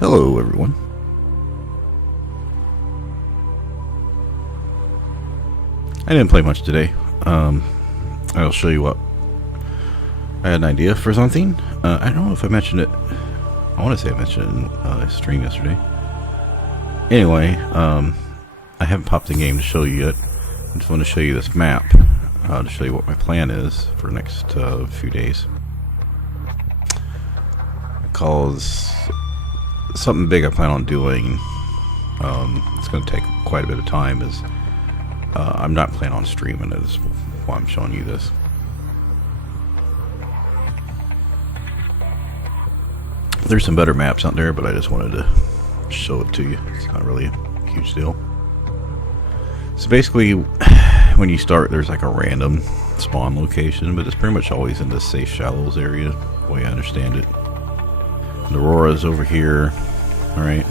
Hello everyone. I didn't play much today. I'll show you what. I had an idea for something. I don't know if I mentioned it. I want to say I mentioned it in a stream yesterday. Anyway, I haven't popped the game to show you yet. I just want to show you this map to show you what my plan is for the next few days. Because something big I plan on doing, it's going to take quite a bit of time, is I'm not planning on streaming it, is why I'm showing you this. There's some better maps out there, but I just wanted to show it to you. It's not really a huge deal. So basically, when you start, there's like a random spawn location, but it's pretty much always in the safe shallows area, the way I understand it. The Aurora's over here. Alright.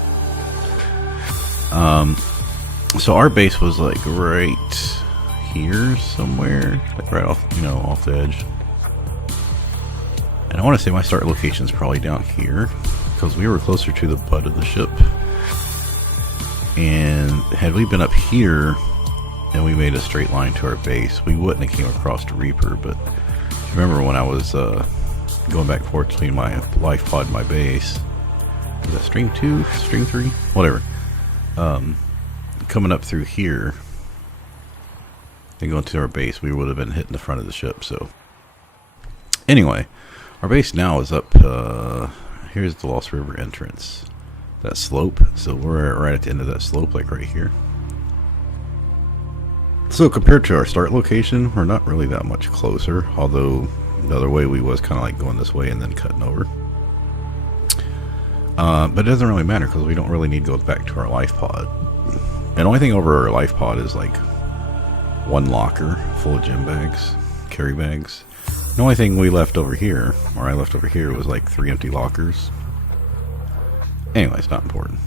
So our base was like right here somewhere, like right off, off the edge. And I want to say my start location is probably down here, because we were closer to the butt of the ship. And had we been up here and we made a straight line to our base, we wouldn't have came across the Reaper. But remember when I was going back and forth between my life pod and my base, was that stream 2, stream 3, whatever, coming up through here and going to our base, we would have been hitting the front of the ship. So anyway, our base now is up, here's the Lost River entrance, that slope. So we're right at the end of that slope, like right here. So compared to our start location, we're not really that much closer, although the other way we was kind of like going this way and then cutting over. But it doesn't really matter, because we don't really need to go back to our life pod. And the only thing over our life pod is like one locker full of gym bags, carry bags. The only thing we left over here, or I left over here, was like 3 empty lockers. Anyway, it's not important.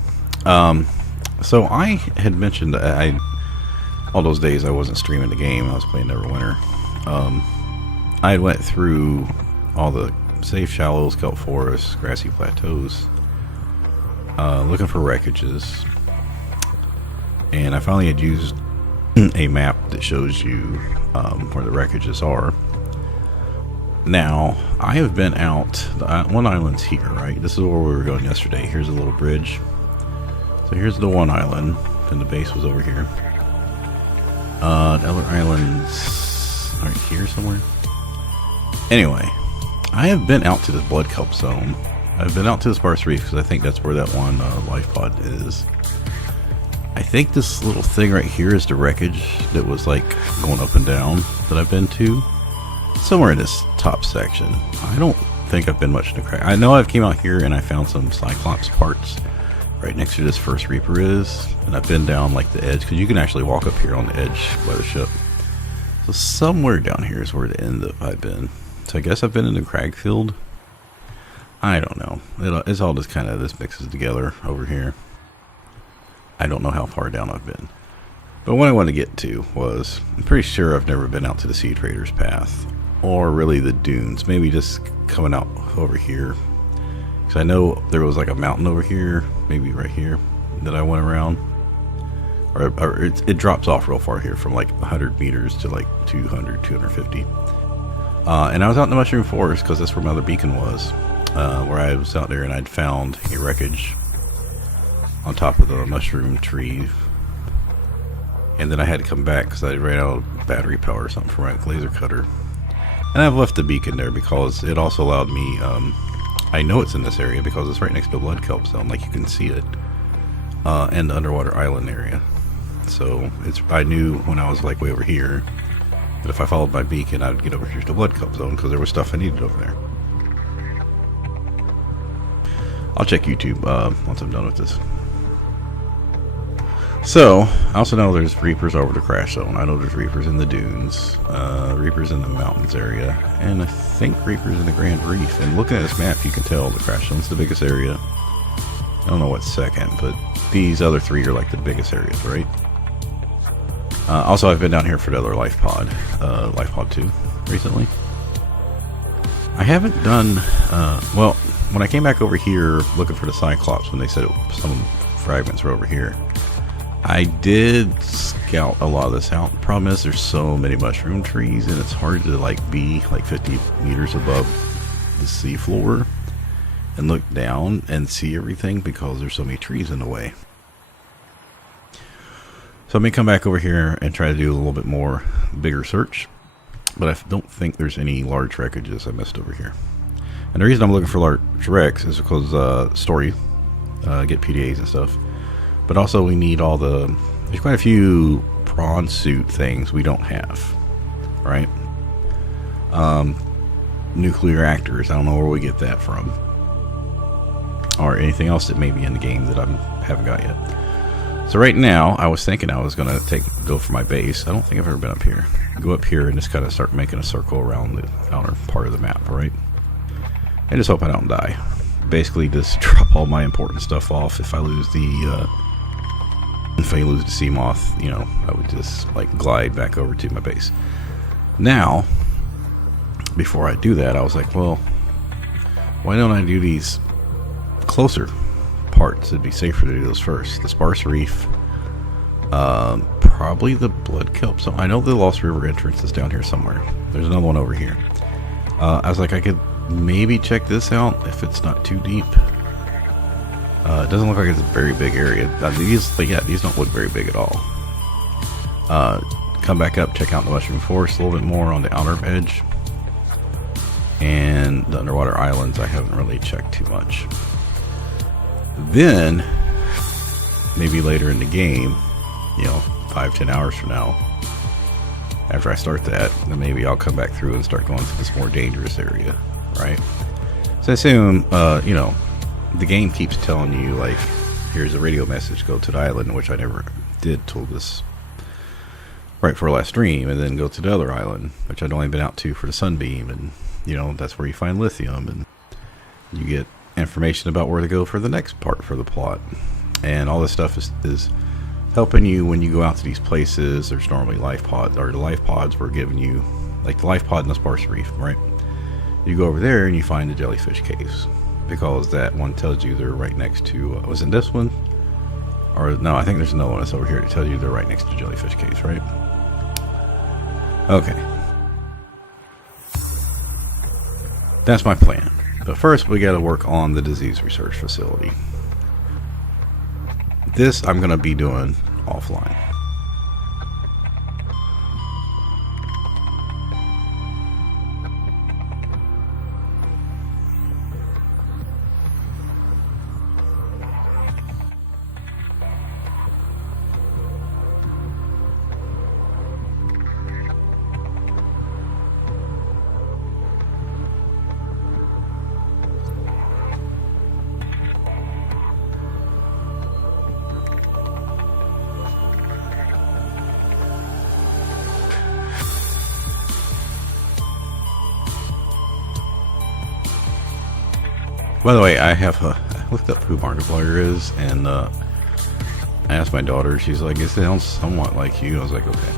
So I had mentioned that all those days I wasn't streaming the game, I was playing Neverwinter. I went through all the safe shallows, kelp forests, grassy plateaus, looking for wreckages. And I finally had used a map that shows you where the wreckages are. Now, I have been out, one island's here, right? This is where we were going yesterday. Here's a little bridge. So here's the one island, and the base was over here. The other island's right here somewhere. Anyway, I have been out to this blood kelp zone. I've been out to the sparse reef, because I think that's where that one life pod is. I think this little thing right here is the wreckage that was like going up and down that I've been to. Somewhere in this top section. I don't think I've been much in the crack. I know I've came out here and I found some Cyclops parts right next to this first Reaper is, and I've been down like the edge, because you can actually walk up here on the edge by the ship. So somewhere down here is where the end of I've been. So I guess I've been in the crag field. I don't know. It's all just kind of, this mixes together over here. I don't know how far down I've been. But what I wanted to get to was, I'm pretty sure I've never been out to the Sea Trader's Path, or really the dunes. Maybe just coming out over here. Because I know there was like a mountain over here, maybe right here, that I went around. Or it drops off real far here, from like 100 meters to like 200, 250. And I was out in the mushroom forest, because that's where my other beacon was. Where I was out there and I'd found a wreckage on top of the mushroom tree. And then I had to come back because I ran out of battery power or something for my laser cutter. And I've left the beacon there because it also allowed me, I know it's in this area because it's right next to the blood kelp zone, like you can see it, and the underwater island area. So I knew when I was like way over here that if I followed my beacon, I would get over here to the blood kelp zone, because there was stuff I needed over there. I'll check YouTube once I'm done with this. So, I also know there's Reapers over the crash zone. I know there's Reapers in the dunes, Reapers in the mountains area, and I think Reapers in the Grand Reef. And looking at this map, you can tell the crash zone's the biggest area. I don't know what's second, but these other 3 are like the biggest areas, right? Also, I've been down here for the other Life Pod 2 recently. I haven't done, well, when I came back over here looking for the Cyclops, when they said some fragments were over here, I did scout a lot of this out. The problem is there's so many mushroom trees, and it's hard to like be like 50 meters above the seafloor and look down and see everything because there's so many trees in the way. So I may come back over here and try to do a little bit more bigger search, but I don't think there's any large wreckages I missed over here. And the reason I'm looking for large wrecks is because story, get PDAs and stuff, but also we need all the, there's quite a few prawn suit things we don't have, right? Nuclear reactors, I don't know where we get that from, or anything else that may be in the game that I haven't got yet. So right now, I was thinking I was going to go for my base. I don't think I've ever been up here. Go up here and just kind of start making a circle around the outer part of the map, right? And just hope I don't die. Basically, just drop all my important stuff off. If I lose the sea moth, you know, I would just like glide back over to my base. Now, before I do that, I was like, well, why don't I do these closer parts? It'd be safer to do those first. The sparse reef, probably the blood kelp. So I know the Lost River entrance is down here somewhere. There's another one over here. I was like, I could maybe check this out if it's not too deep. It doesn't look like it's a very big area. These don't look very big at all. Come back up, check out the mushroom forest a little bit more on the outer edge, and the underwater islands I haven't really checked too much. Then maybe later in the game, you know, 5-10 hours from now, after I start that, then maybe I'll come back through and start going to this more dangerous area, right? So I assume, you know, the game keeps telling you, like, here's a radio message, go to the island, which I never did till this right for last stream, and then go to the other island, which I'd only been out to for the sunbeam, and, you know, that's where you find lithium, and you get information about where to go for the next part for the plot. And all this stuff is helping you when you go out to these places. There's normally life pods, or the life pods were giving you, like the life pod in the sparse reef, right? You go over there and you find the jellyfish caves, because that one tells you they're right next to, was it this one? Or no, I think there's another one that's over here to tell you they're right next to jellyfish caves, right? Okay. That's my plan. But first we got to work on the disease research facility. This I'm going to be doing offline. By the way, I looked up who Markiplier is, and I asked my daughter. She's like, "It sounds somewhat like you." I was like, "Okay."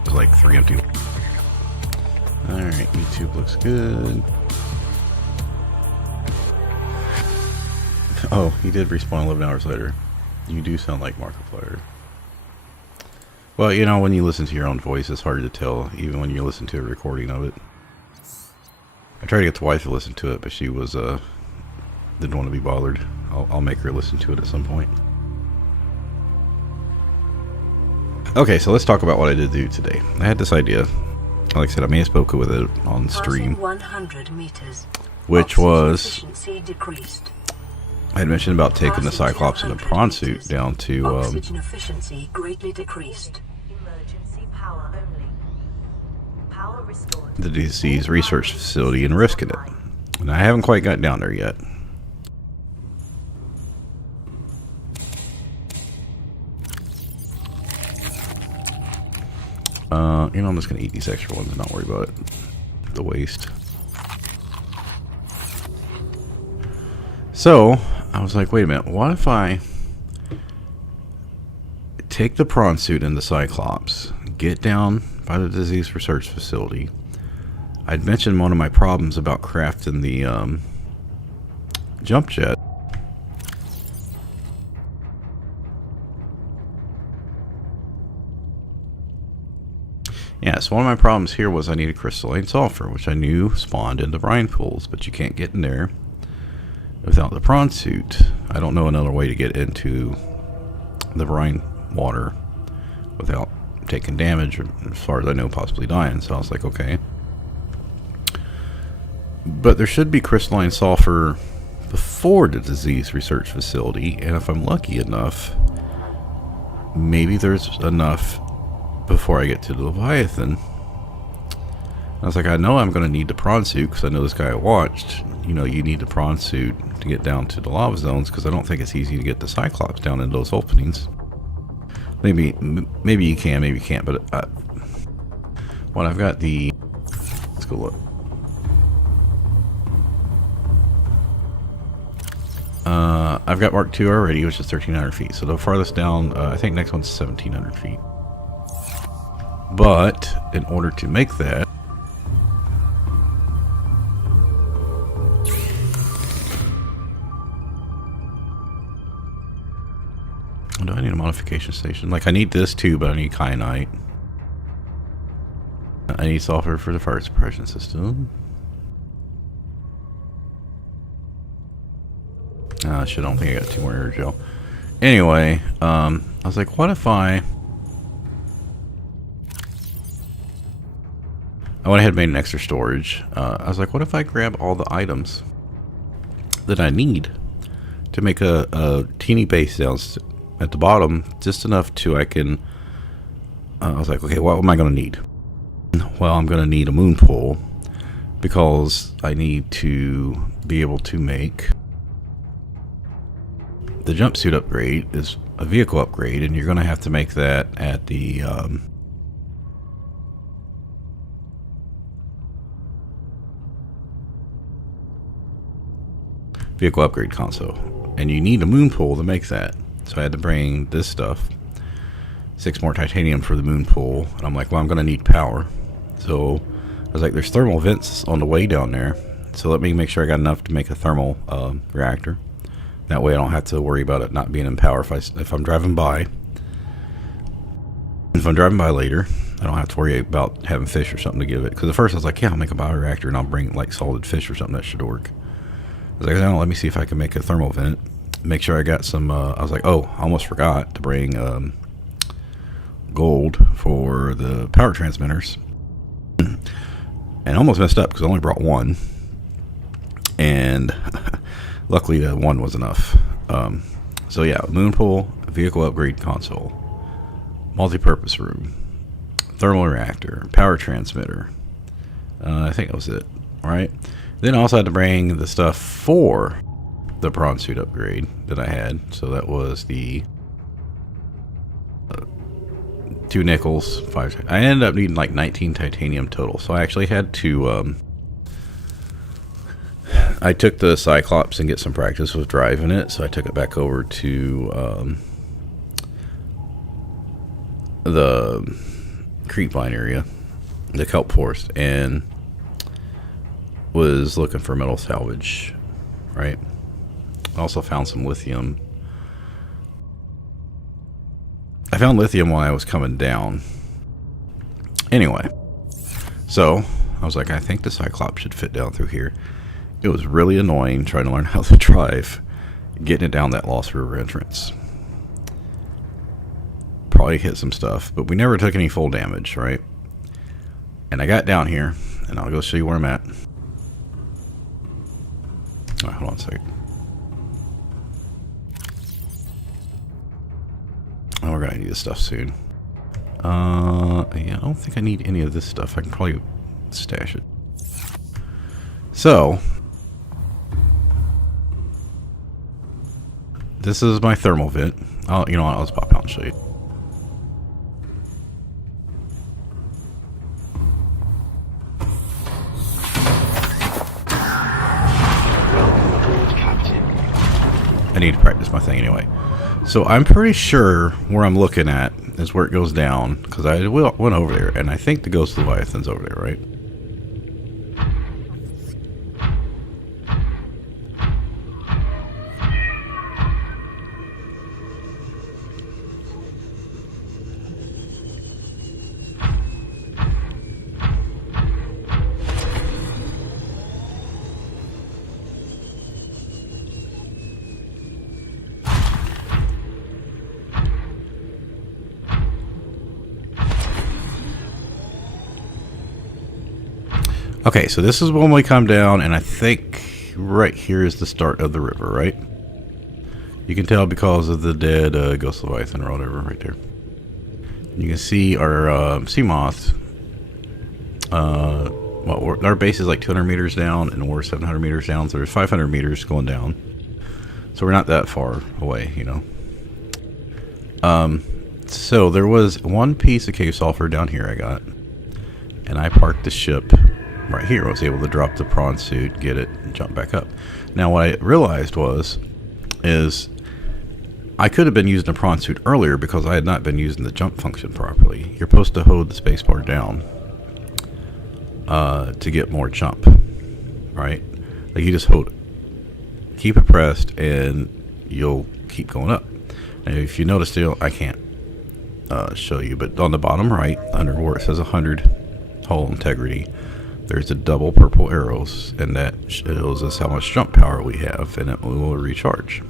It was like 3 empty. All right, YouTube looks good. Oh, he did respawn 11 hours later. You do sound like Markiplier. Well, you know, when you listen to your own voice, it's hard to tell, even when you listen to a recording of it. I tried to get the wife to listen to it, but she was, didn't want to be bothered. I'll make her listen to it at some point. Okay, so let's talk about what I did do today. I had this idea. Like I said, I may have spoken with it on stream. 100 meters. Which was, Efficiency decreased. I had mentioned about taking the Cyclops and the prawn suit down to Oxygen efficiency greatly decreased. Emergency power only. Power restored. the disease research facility and risking it. And I haven't quite got down there yet. You know, I'm just going to eat these extra ones and not worry about it. The waste. So, I was like, wait a minute, what if I take the prawn suit in the Cyclops, get down by the disease research facility. I'd mentioned one of my problems about crafting the jump jet. Yeah, so one of my problems here was I needed crystalline sulfur, which I knew spawned in the brine pools, but you can't get in there without the prawn suit. I don't know another way to get into the brine water without taking damage, or as far as I know, possibly dying. So I was like, okay. But there should be crystalline sulfur before the disease research facility, and if I'm lucky enough, maybe there's enough before I get to the Leviathan. I was like, I know I'm going to need the prawn suit because I know this guy I watched. You know, you need the prawn suit to get down to the lava zones because I don't think it's easy to get the Cyclops down in those openings. Maybe you can, maybe you can't. But well, I've got the. Let's go look. I've got Mark II already, which is 1,300 feet. So the farthest down, I think next one's 1,700 feet. But in order to make that, do I need a modification station? Like I need this too, but I need kyanite. I need sulfur for the fire suppression system. Shit, I don't think I got 2 more air gel. Anyway, I was like, what if I went ahead and made an extra storage. I was like, what if I grab all the items that I need to make a teeny base down at the bottom, just enough to I can. I was like, okay, what am I going to need? Well, I'm going to need a moon pool because I need to be able to make the jumpsuit upgrade is a vehicle upgrade, and you're going to have to make that at the vehicle upgrade console, and you need a moon pool to make that. So I had to bring this stuff, 6 more titanium for the moon pool, and I'm like, well, I'm going to need power. So I was like, there's thermal vents on the way down there, so let me make sure I got enough to make a thermal reactor. That way I don't have to worry about it not being in power if I'm driving by. If I'm driving by later, I don't have to worry about having fish or something to give it. Because at first I was like, yeah, I'll make a bioreactor and I'll bring like salted fish or something that should work. I was like, no, let me see if I can make a thermal vent. Make sure I got some, I was like, oh, I almost forgot to bring gold for the power transmitters. And almost messed up because I only brought 1. And luckily that 1 was enough. So yeah, moon pool, vehicle upgrade console, multi-purpose room, thermal reactor, power transmitter. I think that was it, right? Then I also had to bring the stuff for the prawn suit upgrade that I had. So that was the 2 nickels, 5. I ended up needing like 19 titanium total. So I actually had to. I took the Cyclops and get some practice with driving it, so I took it back over to the creepvine area, the kelp forest, and was looking for metal salvage, right? I also found some lithium. I found lithium while I was coming down. Anyway, so I was like, I think the Cyclops should fit down through here. It was really annoying trying to learn how to drive, getting it down that Lost River entrance. Probably hit some stuff, but we never took any full damage, right? And I got down here, and I'll go show you where I'm at. Oh, hold on a second. Oh, we're gonna need this stuff soon. Yeah, I don't think I need any of this stuff. I can probably stash it. So this is my thermal vent. You know what? I'll just pop out and show you. I need to practice my thing anyway. So I'm pretty sure where I'm looking at is where it goes down, because I went over there, and I think the Ghost Leviathan's over there, right? Okay, so this is when we come down, and I think right here is the start of the river, right? You can tell because of the dead Ghost Leviathan or whatever right there. You can see our sea moth. Well, our base is like 200 meters down, and we're 700 meters down, so there's 500 meters going down. So we're not that far away, you know. So there was one piece of cave sulfur down here I got, and I parked the ship right here. I was able to drop the prawn suit, get it, and jump back up. Now what I realized is I could have been using the prawn suit earlier because I had not been using the jump function properly. You're supposed to hold the spacebar down to get more jump, right? Like you just hold it, keep it pressed, and you'll keep going up. Now if you notice, still I can't show you, but on the bottom right, under where it says 100 hull integrity, there's a double purple arrows, and that shows us how much jump power we have, and it will recharge.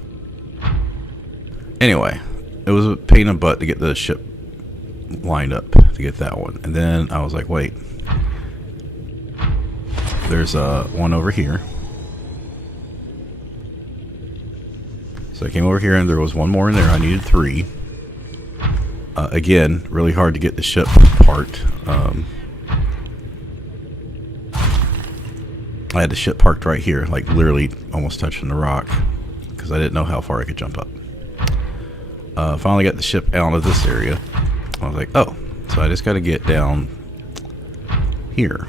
Anyway, it was a pain in the butt to get the ship lined up to get that one, and then I was like, wait, there's one over here. So I came over here, and there was one more in there. I needed 3. Again, really hard to get the ship parked. I had the ship parked right here, like literally almost touching the rock, because I didn't know how far I could jump up. Finally got the ship out of this area. I was like, oh, so I just got to get down here.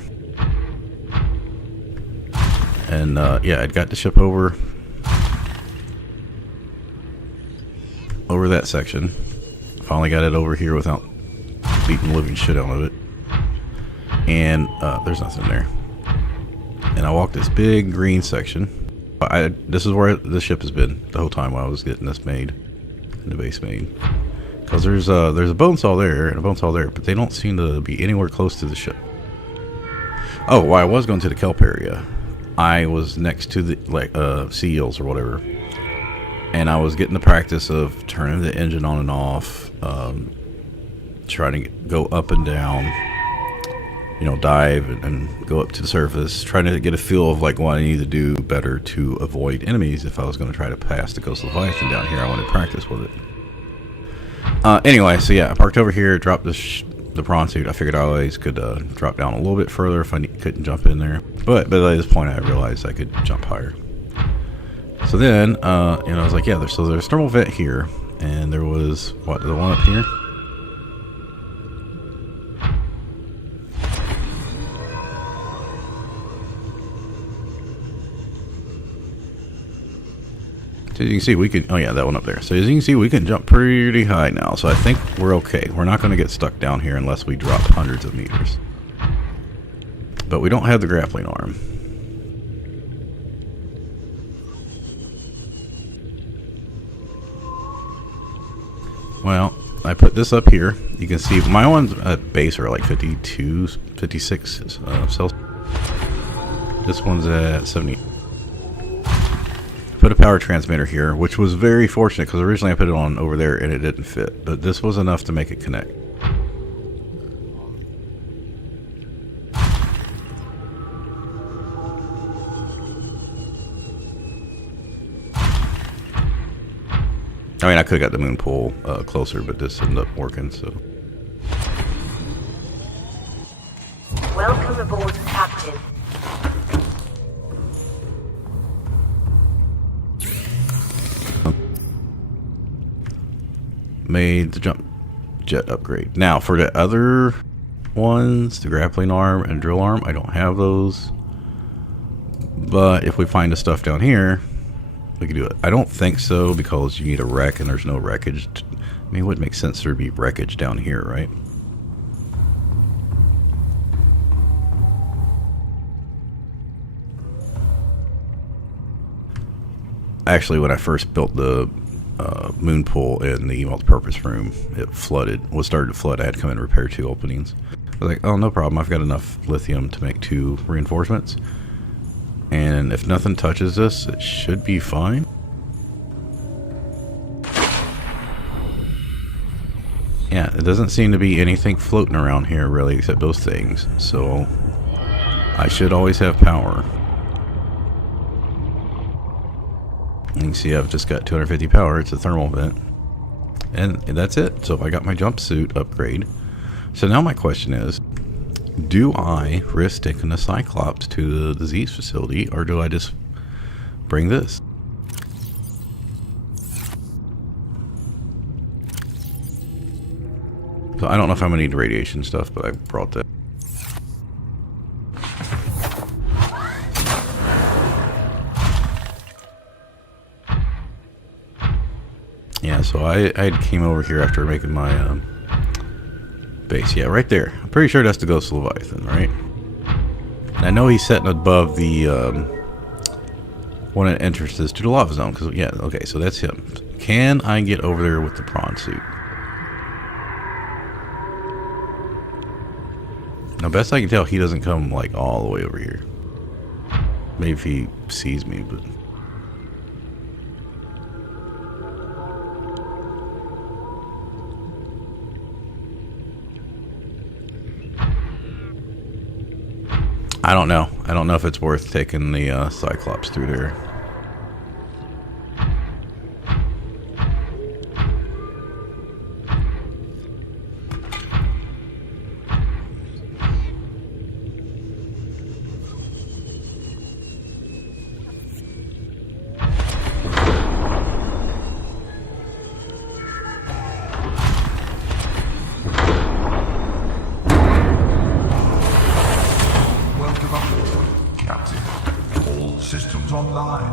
And yeah, I'd got the ship over that section. Finally got it over here without beating the living shit out of it. And there's nothing there. And I walked this big green section. This is where the ship has been the whole time while I was getting this made, and the base made. Because there's a bone saw there and a bone saw there, but they don't seem to be anywhere close to the ship. Oh, while I was going to the kelp area, I was next to the sea eels or whatever, and I was getting the practice of turning the engine on and off, trying to go up and down, you know, dive and go up to the surface, trying to get a feel of like what I need to do better to avoid enemies if I was going to try to pass the Ghost Leviathan down here. I wanted to practice with it. Anyway, so yeah, I parked over here, dropped the prawn suit. I figured I always could drop down a little bit further if I couldn't jump in there. But at this point, I realized I could jump higher. So then, you know, I was like, yeah, there's thermal vent here, and there was what, the one up here. So as you can see, we can, oh yeah, that one up there. So as you can see, we can jump pretty high now. So I think we're okay. We're not going to get stuck down here unless we drop hundreds of meters. But we don't have the grappling arm. Well, I put this up here. You can see my one's at base are like 52, 56 Celsius. This one's at 70. Put a power transmitter here, which was very fortunate because originally I put it on over there and it didn't fit, but this was enough to make it connect. I mean, I could have got the moon pool closer, but this ended up working, so. Welcome aboard, Captain. Made the jump jet upgrade. Now for the other ones, the grappling arm and drill arm, I don't have those. But if we find the stuff down here, we could do it. I don't think so because you need a wreck and there's no wreckage. I mean, it would make sense there to be wreckage down here, right? Actually, when I first built the moon pool in the multi-purpose room, it flooded. Was started to flood. I had to come in and repair 2 openings. I was like, oh, no problem. I've got enough lithium to make 2 reinforcements. And if nothing touches this, it should be fine. Yeah, it doesn't seem to be anything floating around here really except those things. So I should always have power. You can see I've just got 250 power. It's a thermal vent. And that's it. So if I got my jumpsuit upgrade. So now my question is, do I risk taking the Cyclops to the disease facility, or do I just bring this? So I don't know if I'm going to need radiation stuff, but I brought that. Yeah, so I came over here after making my base. Yeah, right there. I'm pretty sure that's the Ghost Leviathan, right? And I know he's sitting above the one of the entrances to the lava zone. Because yeah, okay, so that's him. Can I get over there with the prawn suit? Now, best I can tell, he doesn't come like all the way over here. Maybe if he sees me, but. I don't know. I don't know if it's worth taking the Cyclops through there. Systems online.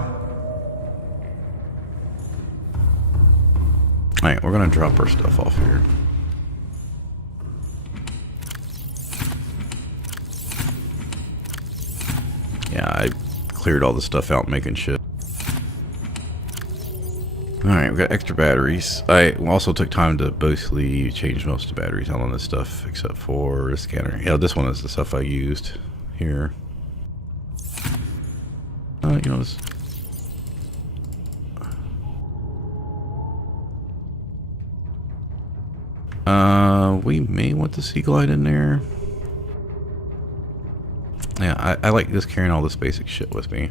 Alright, we're gonna drop our stuff off here. Yeah, I cleared all the stuff out making shit. Alright, we got extra batteries. I also took time to basically change most of the batteries out on this stuff, except for the scanner. Yeah, this one is the stuff I used here. You know, this. We may want the Sea Glide in there. Yeah, I like just carrying all this basic shit with me.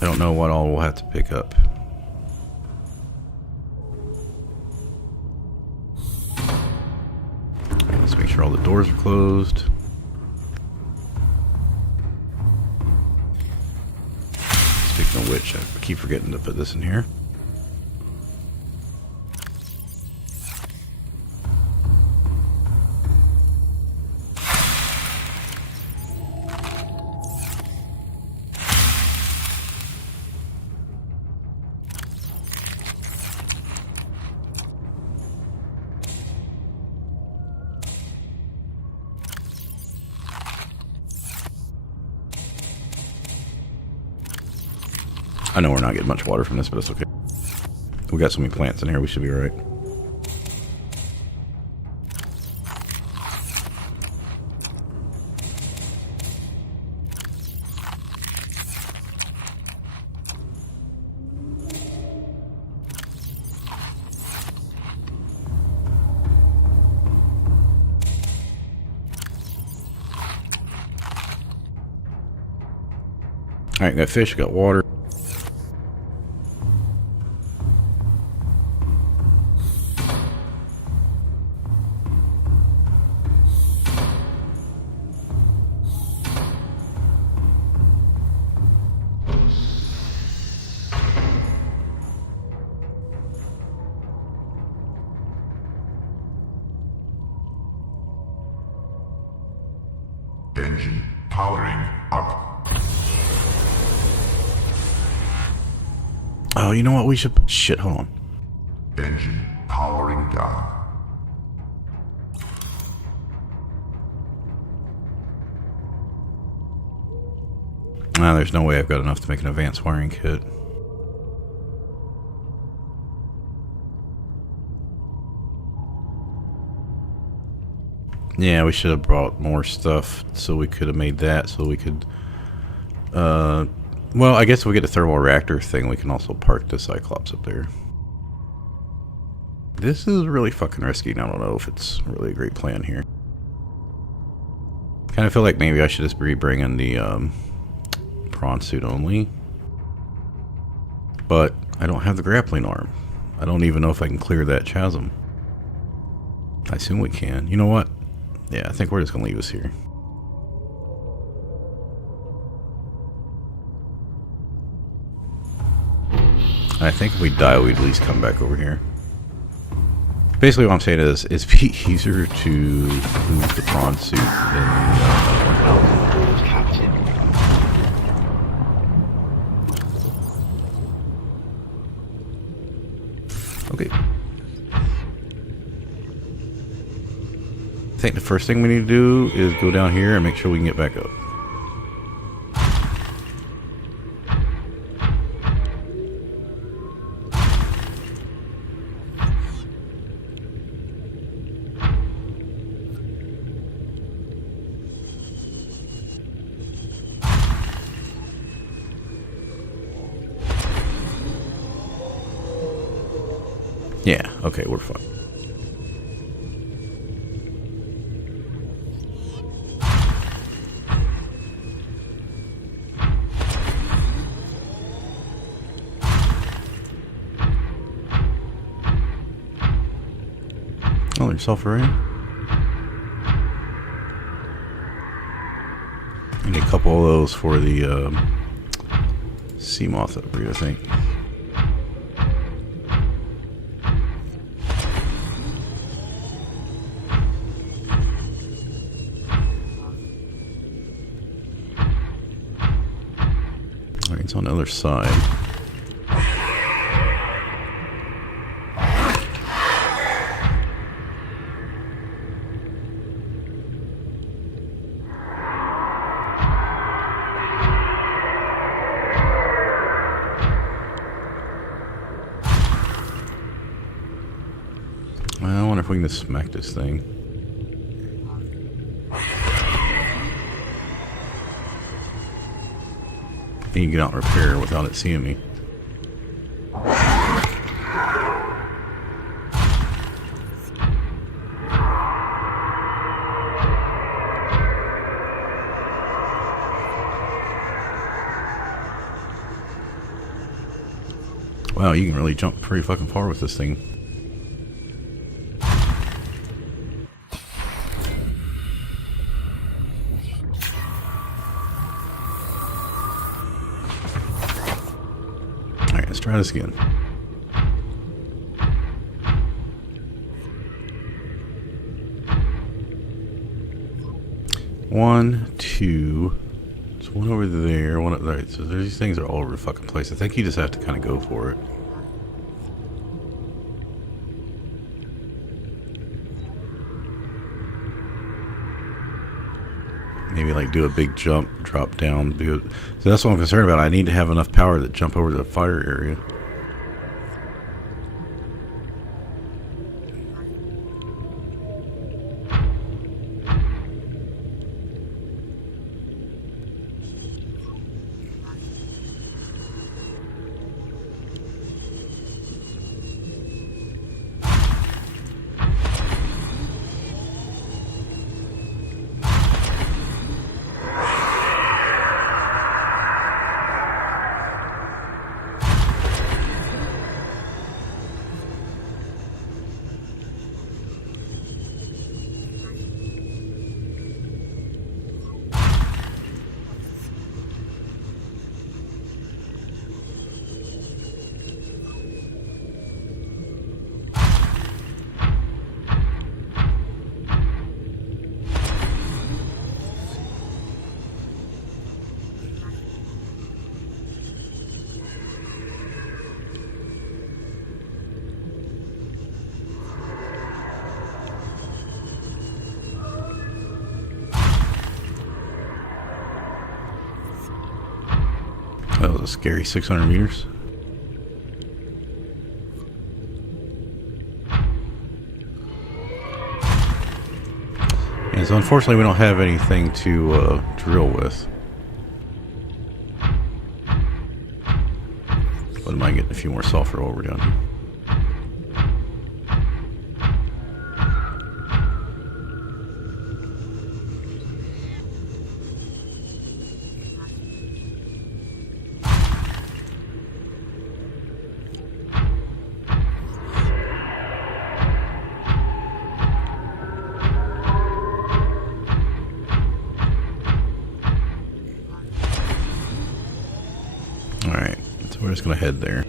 I don't know what all we'll have to pick up. Okay, let's make sure all the doors are closed. Speaking of which, I keep forgetting to put this in here. I know we're not getting much water from this, but it's okay. We got so many plants in here, we should be alright. Alright, got fish, got water. Engine powering up. Oh, you know what? We should... Shit, hold on. Engine powering down. Nah, there's no way I've got enough to make an advanced wiring kit. Yeah, we should have brought more stuff so we could have made that so we could... well, I guess if we get a thermal reactor thing, we can also park the Cyclops up there. This is really fucking risky, and I don't know if it's really a great plan here. Kind of feel like maybe I should just be bringing the prawn suit only. But I don't have the grappling arm. I don't even know if I can clear that chasm. I assume we can. You know what? Yeah, I think we're just going to leave us here. I think if we die, we'd at least come back over here. Basically what I'm saying is, it's be easier to move the prawn suit than the... Captain. Okay. I think the first thing we need to do is go down here and make sure we can get back up. Yeah, okay, we're fine. Oh, there's sulfur in. I need a couple of those for the sea moth upgrade, I think. Alright, it's on the other side. I wonder if we can just smack this thing. You can get out and repair without it seeing me. Wow, you can really jump pretty fucking far with this thing. Alright, let's try this again. One, two. There's one over there, one up there. So these things are all over the fucking place. I think you just have to kind of go for it. Maybe like do a big jump, drop down. So that's what I'm concerned about. I need to have enough power to jump over the fire area. scary 600 meters. And so unfortunately we don't have anything to drill with. Wouldn't mind getting a few more sulfur while we're down here. Alright, so we're just going to head there.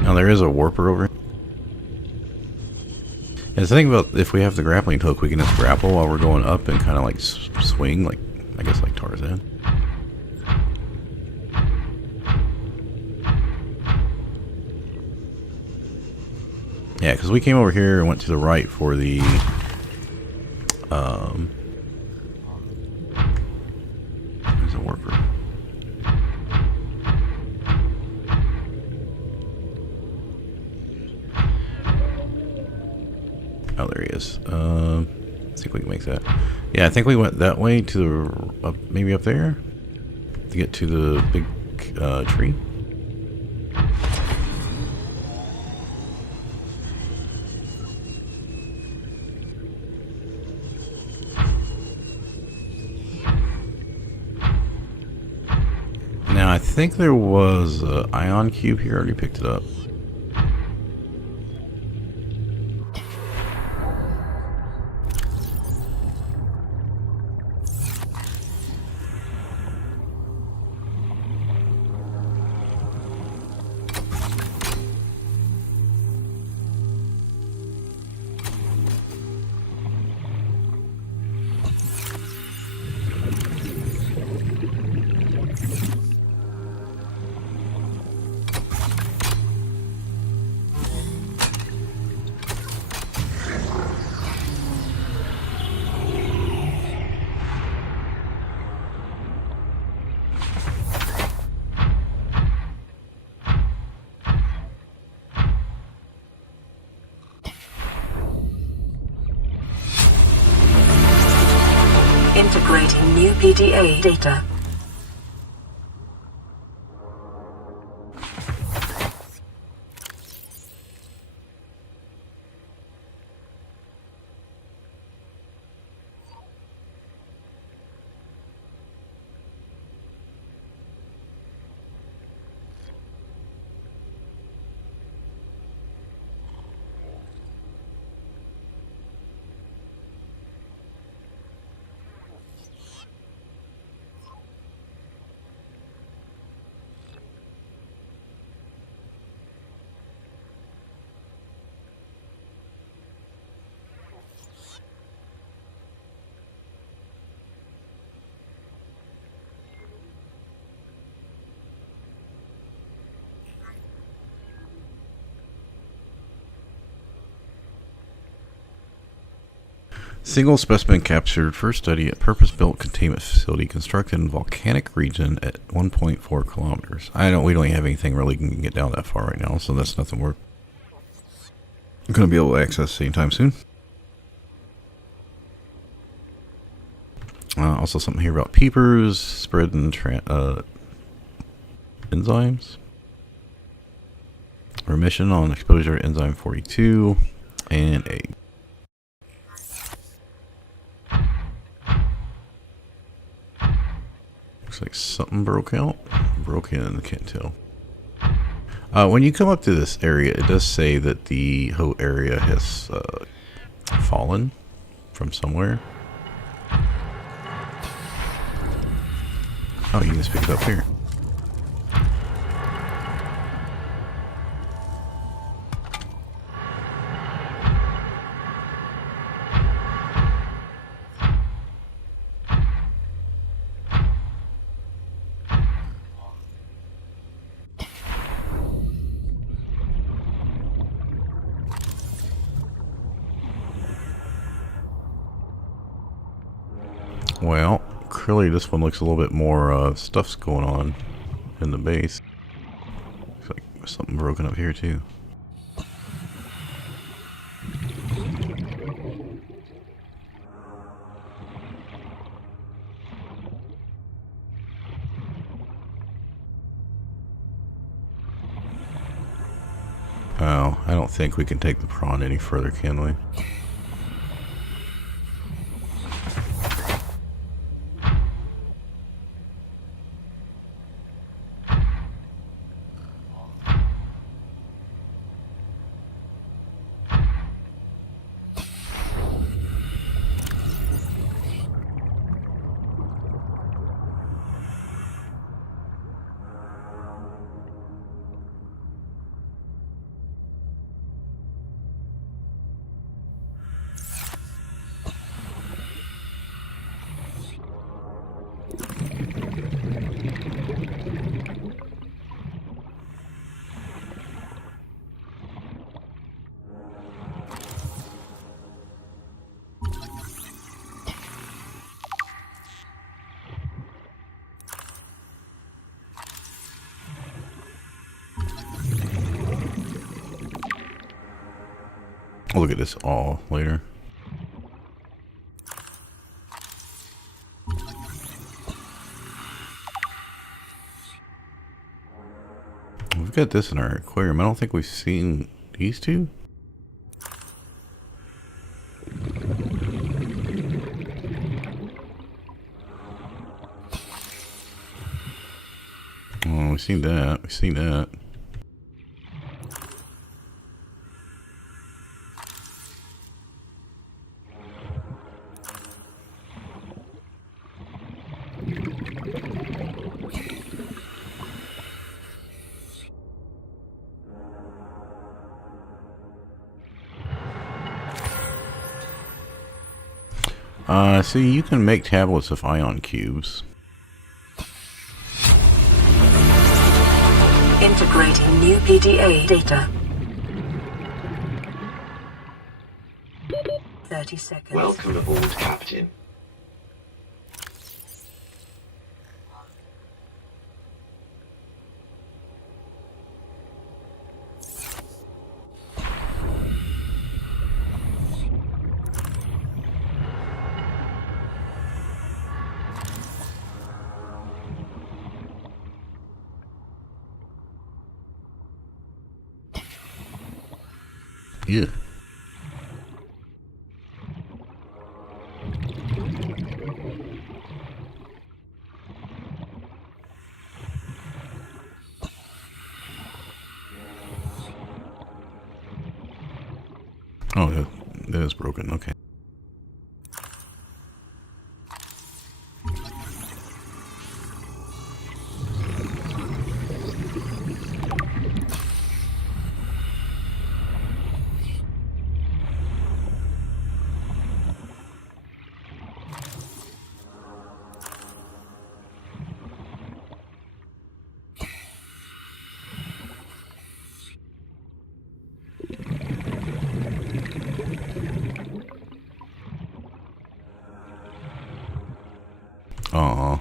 Now there is a warper over here. And the thing about if we have the grappling hook, we can just grapple while we're going up and kind of like swing, like I guess like Tarzan. Yeah, because we came over here and went to the right for the there's a warper. Oh, there he is. Let's see if we can make that. Yeah, I think we went that way to the maybe up there to get to the big tree. Now I think there was an ion cube here. I already picked it up. Integrating new PDA data. Single specimen captured. First study at purpose-built containment facility constructed in volcanic region at 1.4 kilometers. We don't have anything really can get down that far right now, so that's nothing we're going to be able to access anytime soon. Also something here about peepers, spreading enzymes. Remission on exposure to enzyme 42 and egg. Looks like something broke out. Broke in, can't tell. When you come up to this area, it does say that the whole area has fallen from somewhere. Oh, you can just pick it up here. Well, clearly this one looks a little bit more stuff's going on in the base. Looks like there's something broken up here too. Oh, I don't think we can take the prawn any further, can we? I'll look at this all later. We've got this in our aquarium. I don't think we've seen these two. Oh, we've seen that. We've seen that. See, you can make tablets of ion cubes. Integrating new PDA data. 30 seconds. Welcome aboard, Captain. Yeah. Oh, that is broken. Okay. Aw.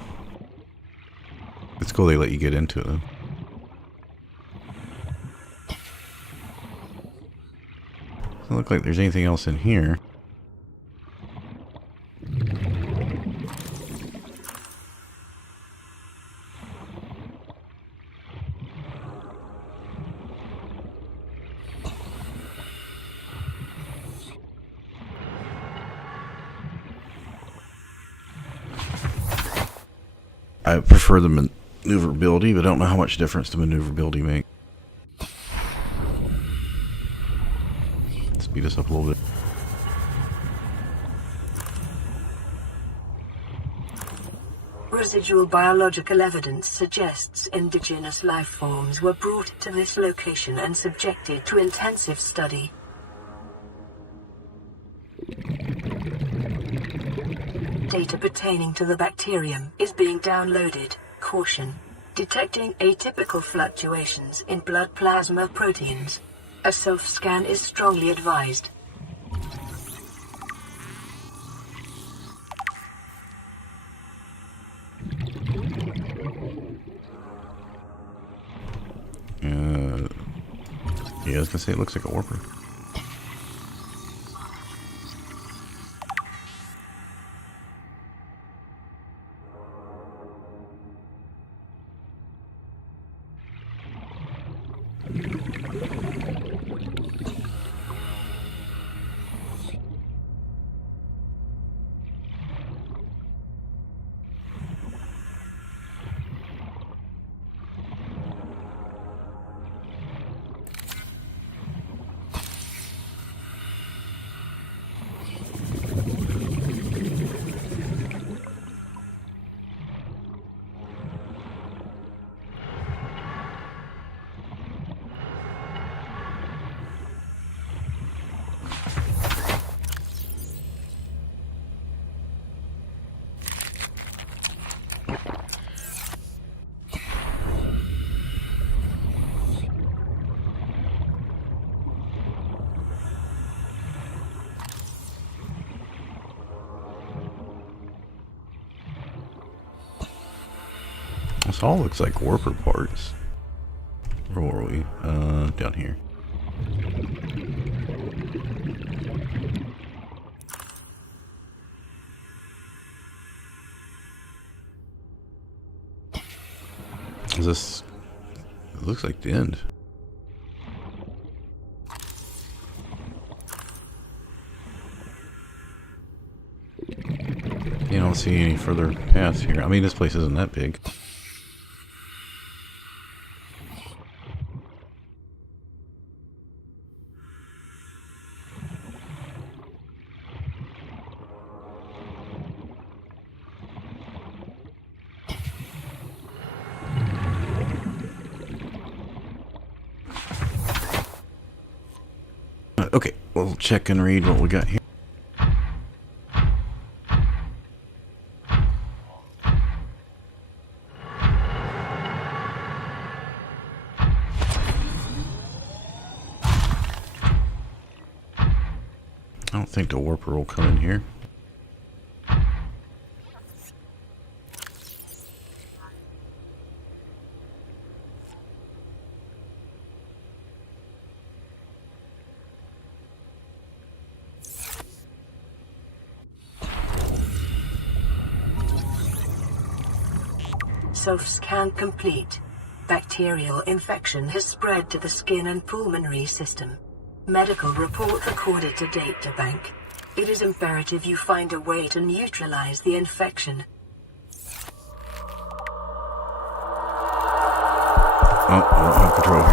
It's cool they let you get into it, though. Doesn't look like there's anything else in here. I prefer the maneuverability, but I don't know how much difference the maneuverability makes. Speed us up a little bit. Residual biological evidence suggests indigenous life forms were brought to this location and subjected to intensive study. Data pertaining to the bacterium is being downloaded. Caution. Detecting atypical fluctuations in blood plasma proteins. A self-scan is strongly advised. Yeah, I was gonna say it looks like a warper. This all looks like warper parts. Where were we? Down here. Is this... It looks like the end. You don't see any further paths here. I mean, this place isn't that big. Okay, we'll check and read what we got here. I don't think the warper will come in here. Self-scan complete. Bacterial infection has spread to the skin and pulmonary system. Medical report recorded to data bank. It is imperative you find a way to neutralize the infection. Oh, I don't have control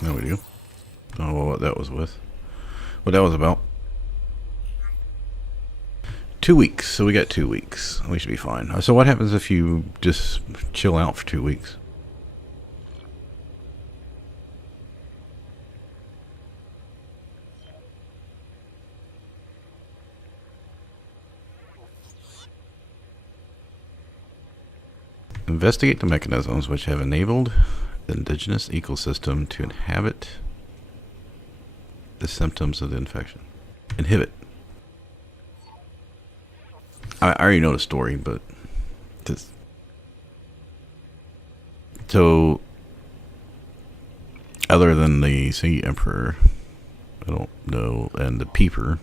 here. No idea. Don't know what that was with. What that was about. 2 weeks. So we got 2 weeks. We should be fine. So what happens if you just chill out for 2 weeks? Investigate the mechanisms which have enabled the indigenous ecosystem to inhabit the symptoms of the infection. Inhibit. I already know the story, but this. So, other than the Sea Emperor, I don't know, and the Peeper.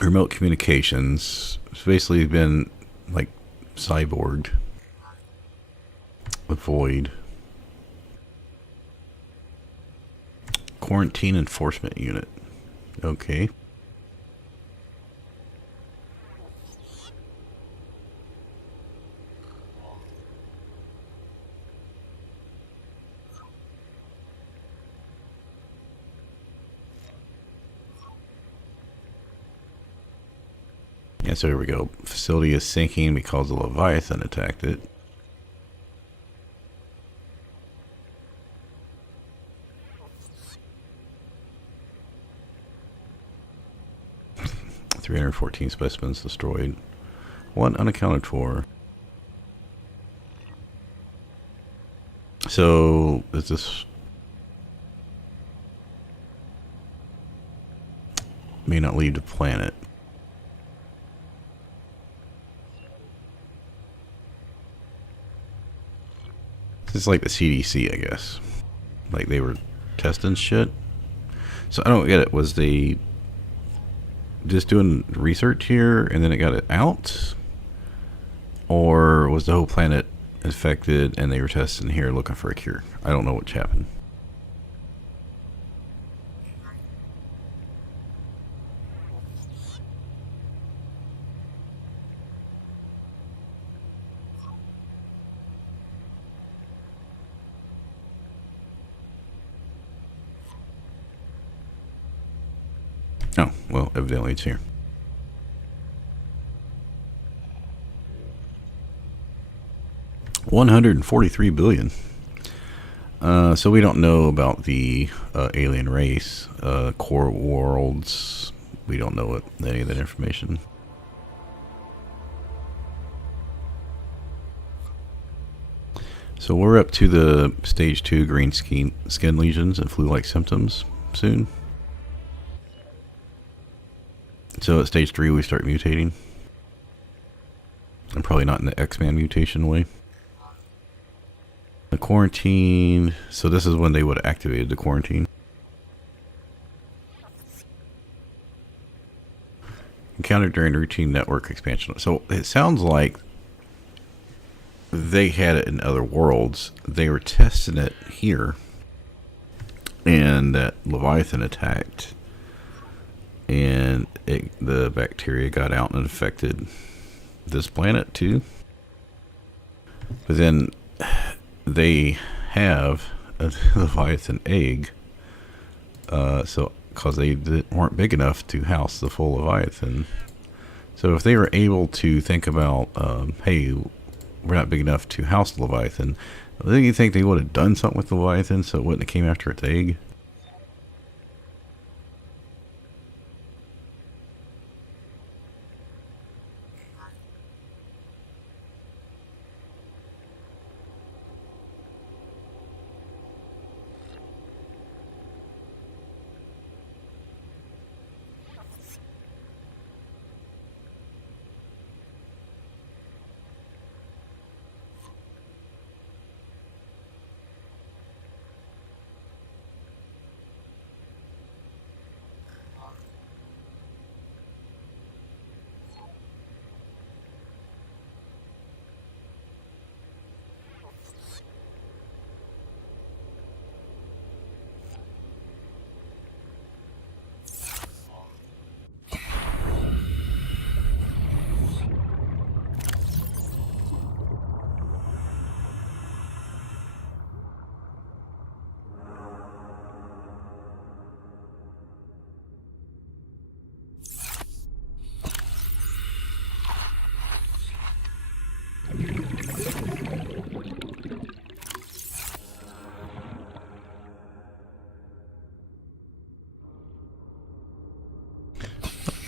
Remote communications. It's basically been like cyborged. Avoid. Quarantine enforcement unit. Okay. Yeah, so here we go. Facility is sinking because the Leviathan attacked it. $314 specimens destroyed. One unaccounted for. So, is this... may not leave the planet. It's like the CDC, I guess. Like they were testing shit. So I don't get it. Was they just doing research here and then it got it out? Or was the whole planet infected and they were testing here looking for a cure? I don't know what's happened. Oh, well, evidently it's here. $143 billion. So we don't know about the alien race, core worlds. We don't know any of that information. So we're up to the stage 2 green skin lesions and flu-like symptoms soon. So at stage 3 we start mutating. And probably not in the X-Man mutation way. The quarantine. So this is when they would have activated the quarantine. Encountered during routine network expansion. So it sounds like they had it in other worlds. They were testing it here. And that Leviathan attacked. And the bacteria got out and infected this planet too. But then they have a Leviathan egg. So because they weren't big enough to house the full Leviathan. So if they were able to think about, hey, we're not big enough to house the Leviathan, then you think they would have done something with the Leviathan so it wouldn't have came after its egg?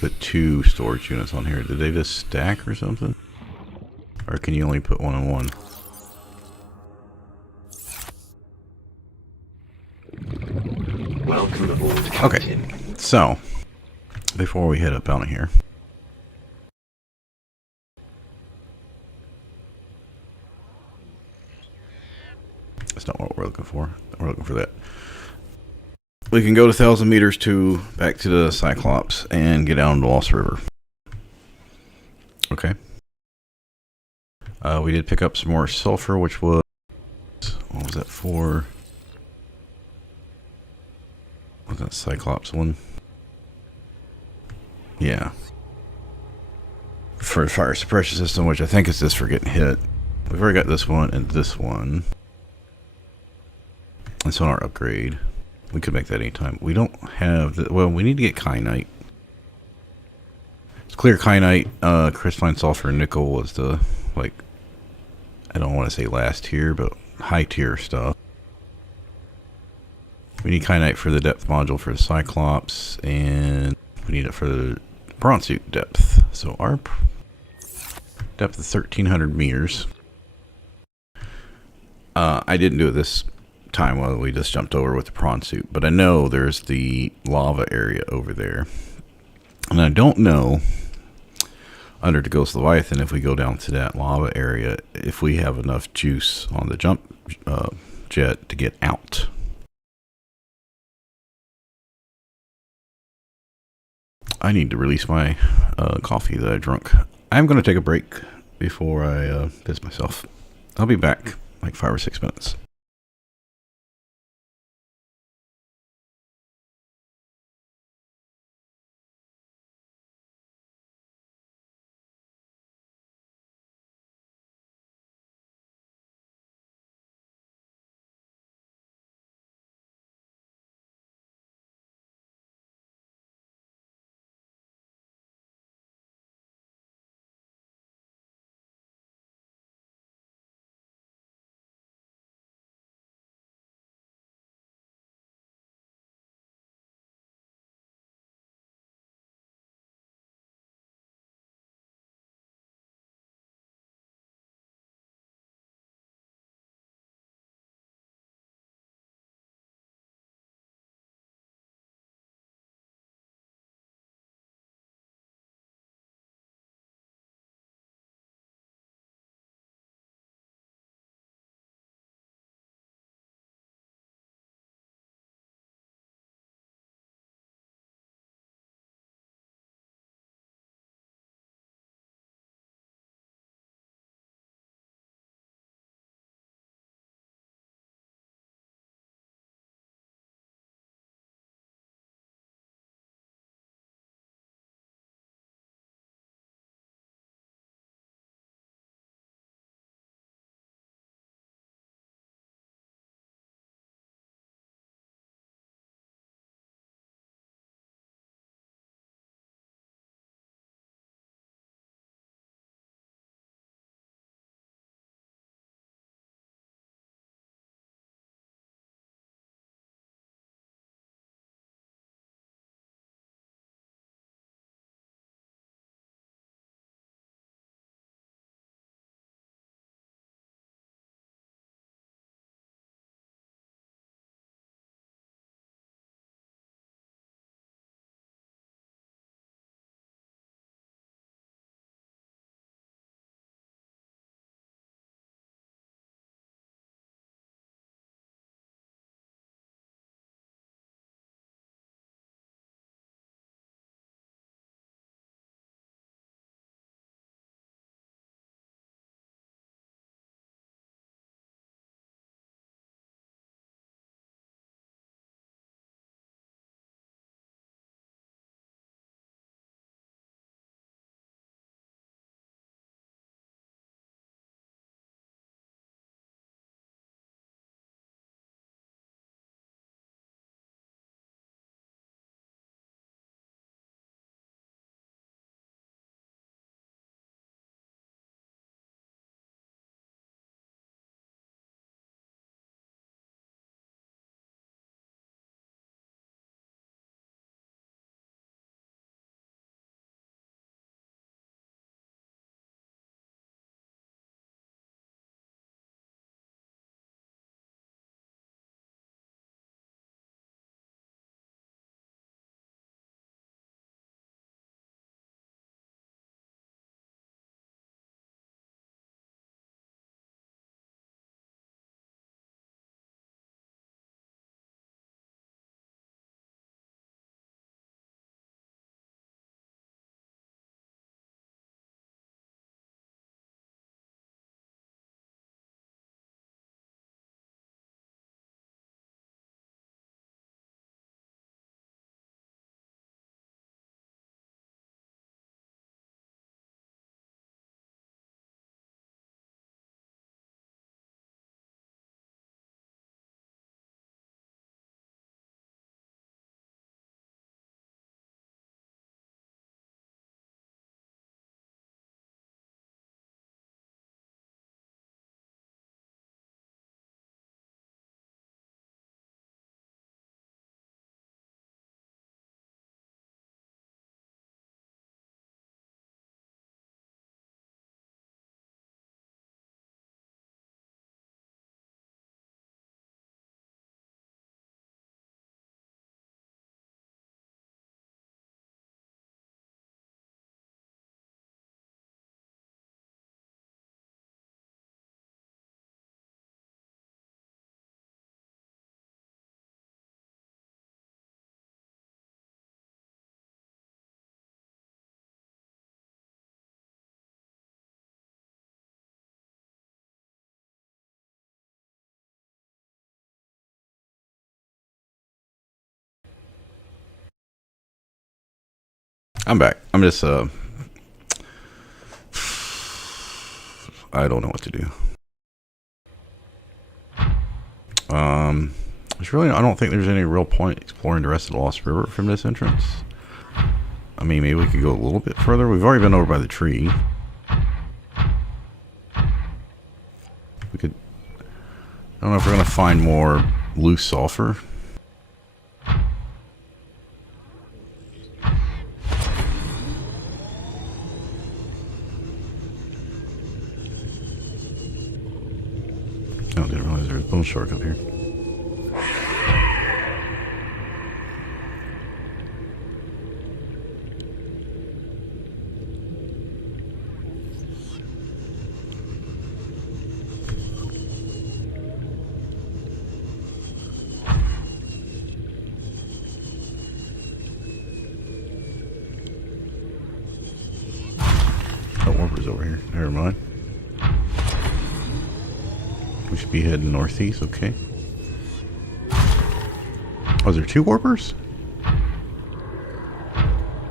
Put 2 storage units on here. Did they just stack or something? Or can you only put one on one? Welcome aboard, Okay, so before we head up out of here, that's not what we're looking for. We're looking for that. we can go to 1,000 meters to back to the Cyclops and get down to Lost River. Okay. We did pick up some more sulfur, which was, what was that for? Was that Cyclops one? Yeah. For fire suppression system, which I think is just for getting hit. We've already got this one and this one. It's on our upgrade. We could make that anytime. We don't have the, well, we need to get kyanite. It's clear kyanite, crystalline sulfur, and nickel was the, like, I don't want to say last tier, but high tier stuff. We need kyanite for the depth module for the Cyclops, and we need it for the bronze suit depth. So our depth is 1,300 meters. I didn't do it this time while we just jumped over with the prawn suit, but I know there's the lava area over there. And I don't know, under the Ghost Leviathan, if we go down to that lava area, if we have enough juice on the jump jet to get out. I need to release my coffee that I drunk. I'm going to take a break before I piss myself. I'll be back like 5 or 6 minutes. I'm back. I'm just I don't know what to do. There's really, I don't think there's any real point exploring the rest of the Lost River from this entrance. I mean, maybe we could go a little bit further. We've already been over by the tree. We could, I don't know if we're going to find more loose sulfur. Oh, didn't realize there was a bone shark up here. Oh, Warper's over here. Never mind. We should be heading northeast, okay. Oh, is there 2 warpers? I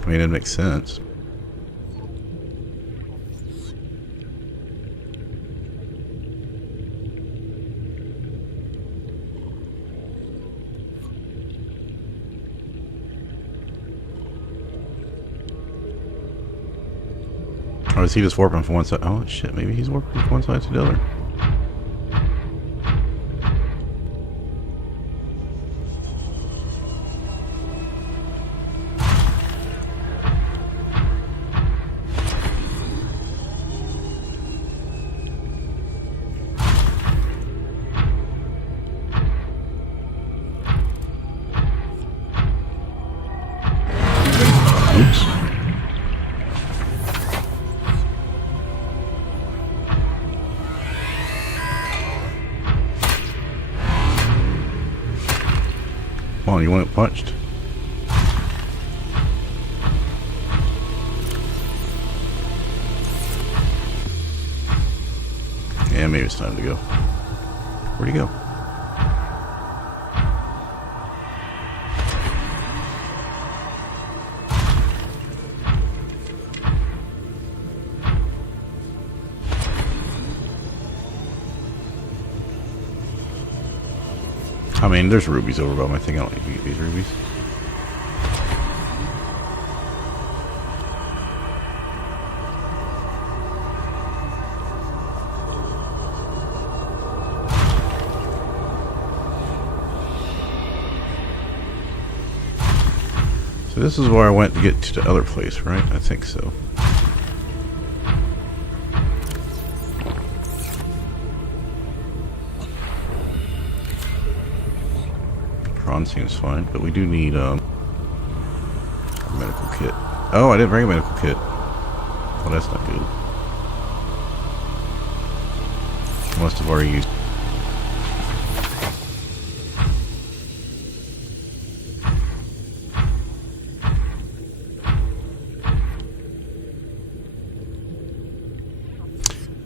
mean, it makes sense. Or is he just warping from one side? Oh, shit, maybe he's warping from one side to the other. Oops. Come on, you want it punched? Yeah, maybe it's time to go. Where'd he go? I mean, there's rubies over by my thing. I don't need to get these rubies. So this is where I went to get to the other place, right? I think so. Prawn seems fine, but we do need a medical kit. Oh, I didn't bring a medical kit. Well, that's not good. Must have already used.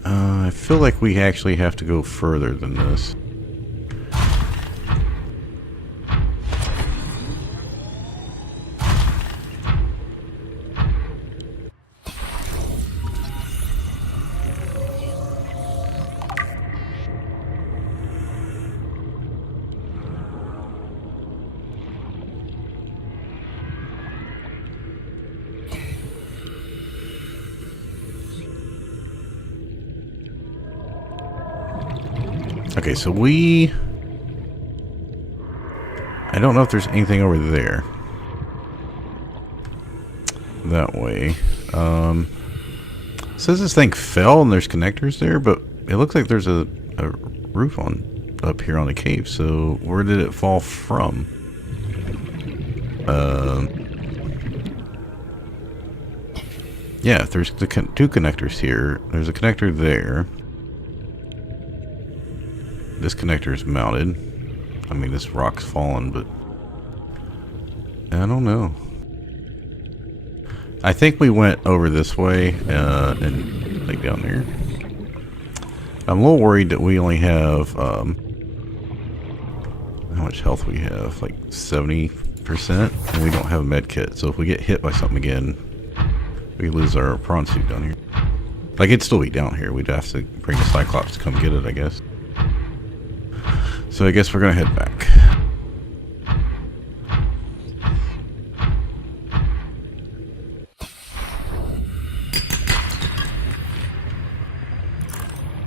I feel like we actually have to go further than this. Okay, so I don't know if there's anything over there. That way. Says this thing fell and there's connectors there, but it looks like there's a roof on up here on the cave, so where did it fall from? Yeah, there's the 2 connectors here. There's a connector there. This connector is mounted. I mean, this rock's fallen, but I don't know. I think we went over this way and like down there. I'm a little worried that we only have how much health we have, like 70%, and we don't have a med kit. So if we get hit by something again, We lose our prawn suit down here. Like, it'd still be down here. We'd have to bring the Cyclops to come get it, I guess. So I guess we're gonna head back.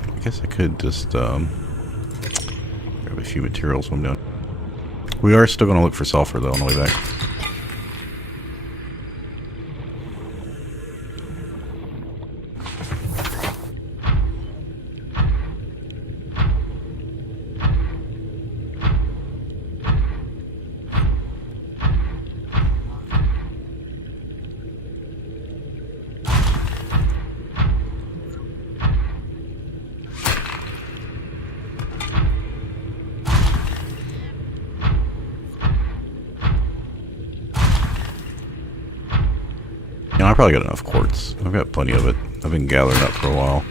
I guess I could just grab a few materials when I'm done. We are still gonna look for sulfur though on the way back. You know, I probably got enough quartz. I've got plenty of it. I've been gathering up for a while.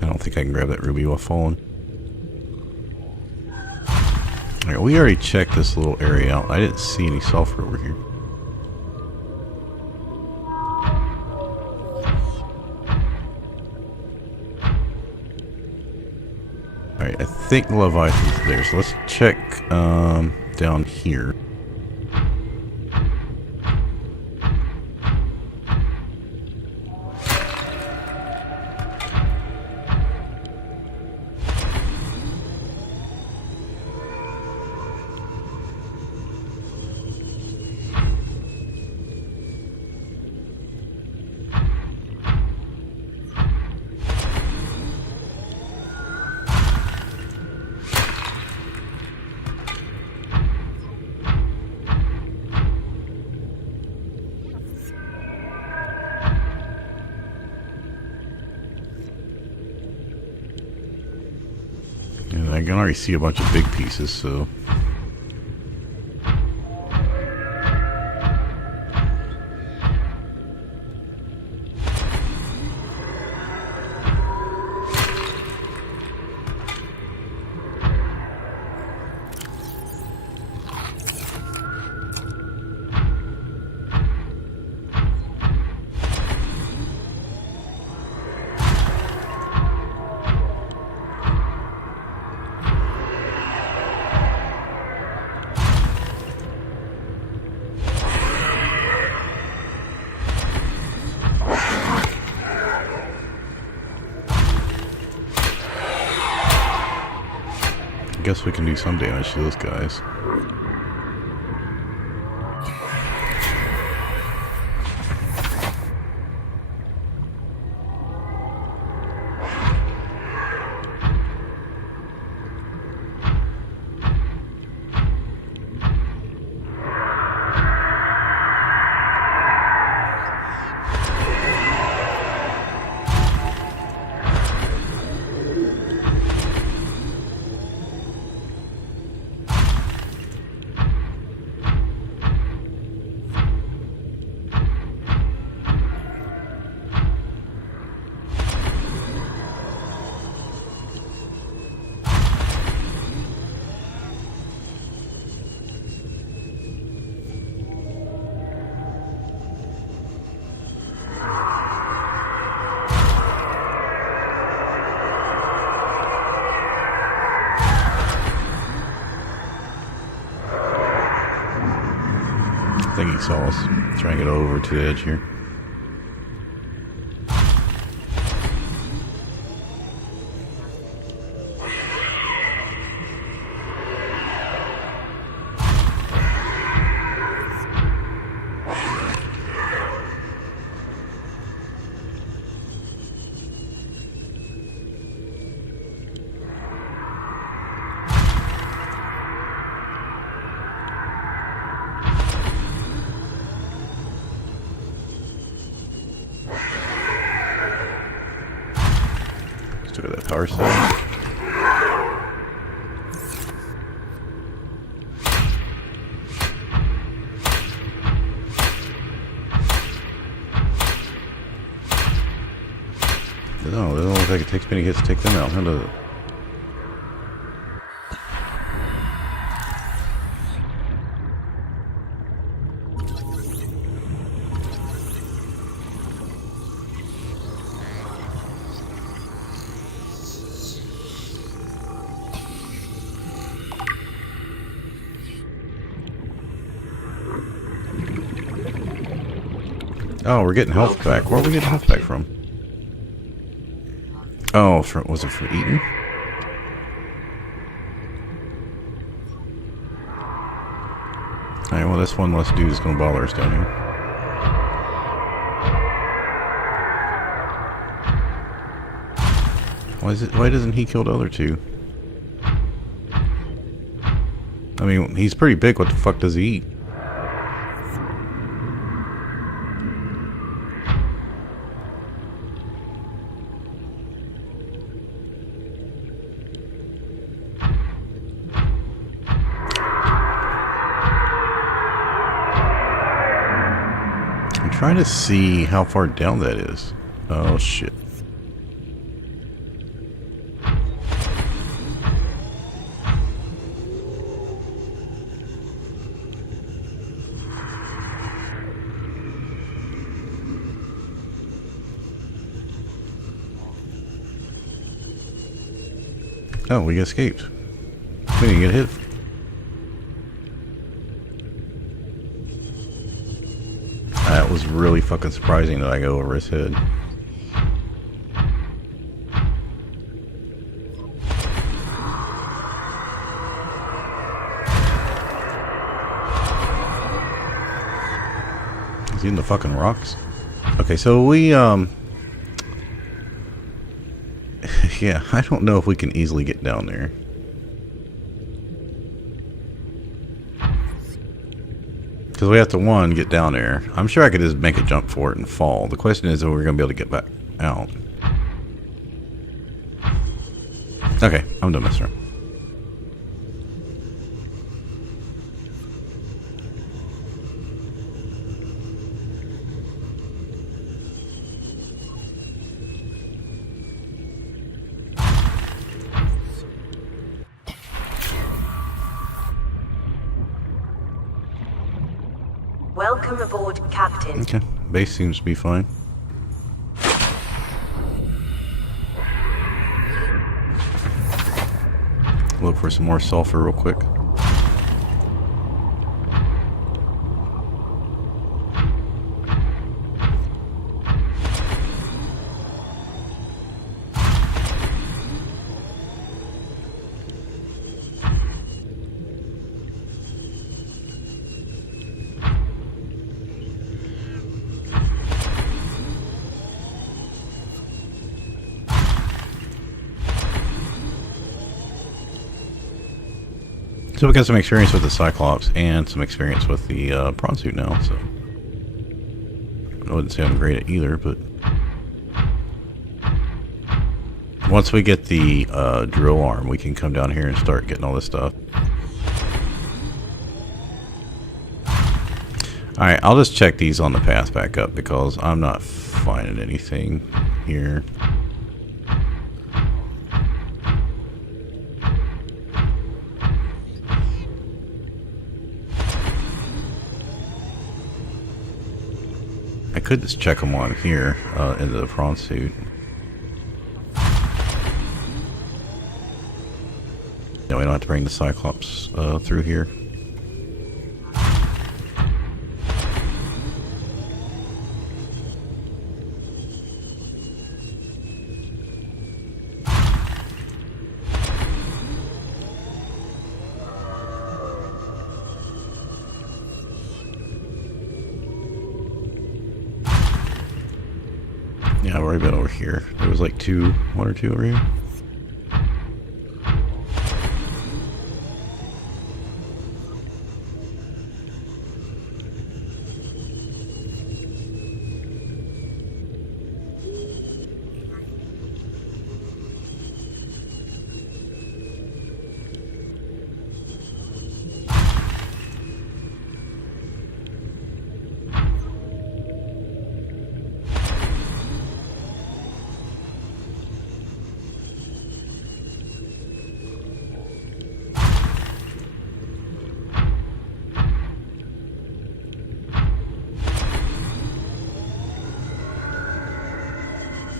I don't think I can grab that ruby while falling. Alright, we already checked this little area out. I didn't see any sulfur over here. Alright, I think the Leviathan's there, so let's check down here. And I can already see a bunch of big pieces, so... I guess we can do some damage to those guys. I think he saw us. Try and get over to the edge here. Took out that power cell. No, it doesn't look like it takes many hits to take them out. How does it? Oh, we're getting health back. Where are we getting health back from? Oh, was it from eating? Alright, well, this one less dude is going to bother us down here. Why doesn't he kill the other two? I mean, he's pretty big. What the fuck does he eat? I'm trying to see how far down that is. Oh shit. Oh, we escaped. We didn't get hit. That was really fucking surprising that I go over his head. Is he in the fucking rocks? Okay, so we, yeah, I don't know if we can easily get down there. Because we have to, one, get down there. I'm sure I could just make a jump for it and fall. The question is if we're going to be able to get back out. Okay, I'm done messing around. Welcome aboard, Captain. Okay, base seems to be fine. Look for some more sulfur real quick. So we got some experience with the Cyclops and some experience with the prawn suit now, so I wouldn't say I'm great at either, but once we get the drill arm, we can come down here and start getting all this stuff. Alright, I'll just check these on the path back up because I'm not finding anything here. I could just check them on here in the prawn suit. Yeah, we don't have to bring the Cyclops through here. Yeah, I've already been over here. There was like one or two over here.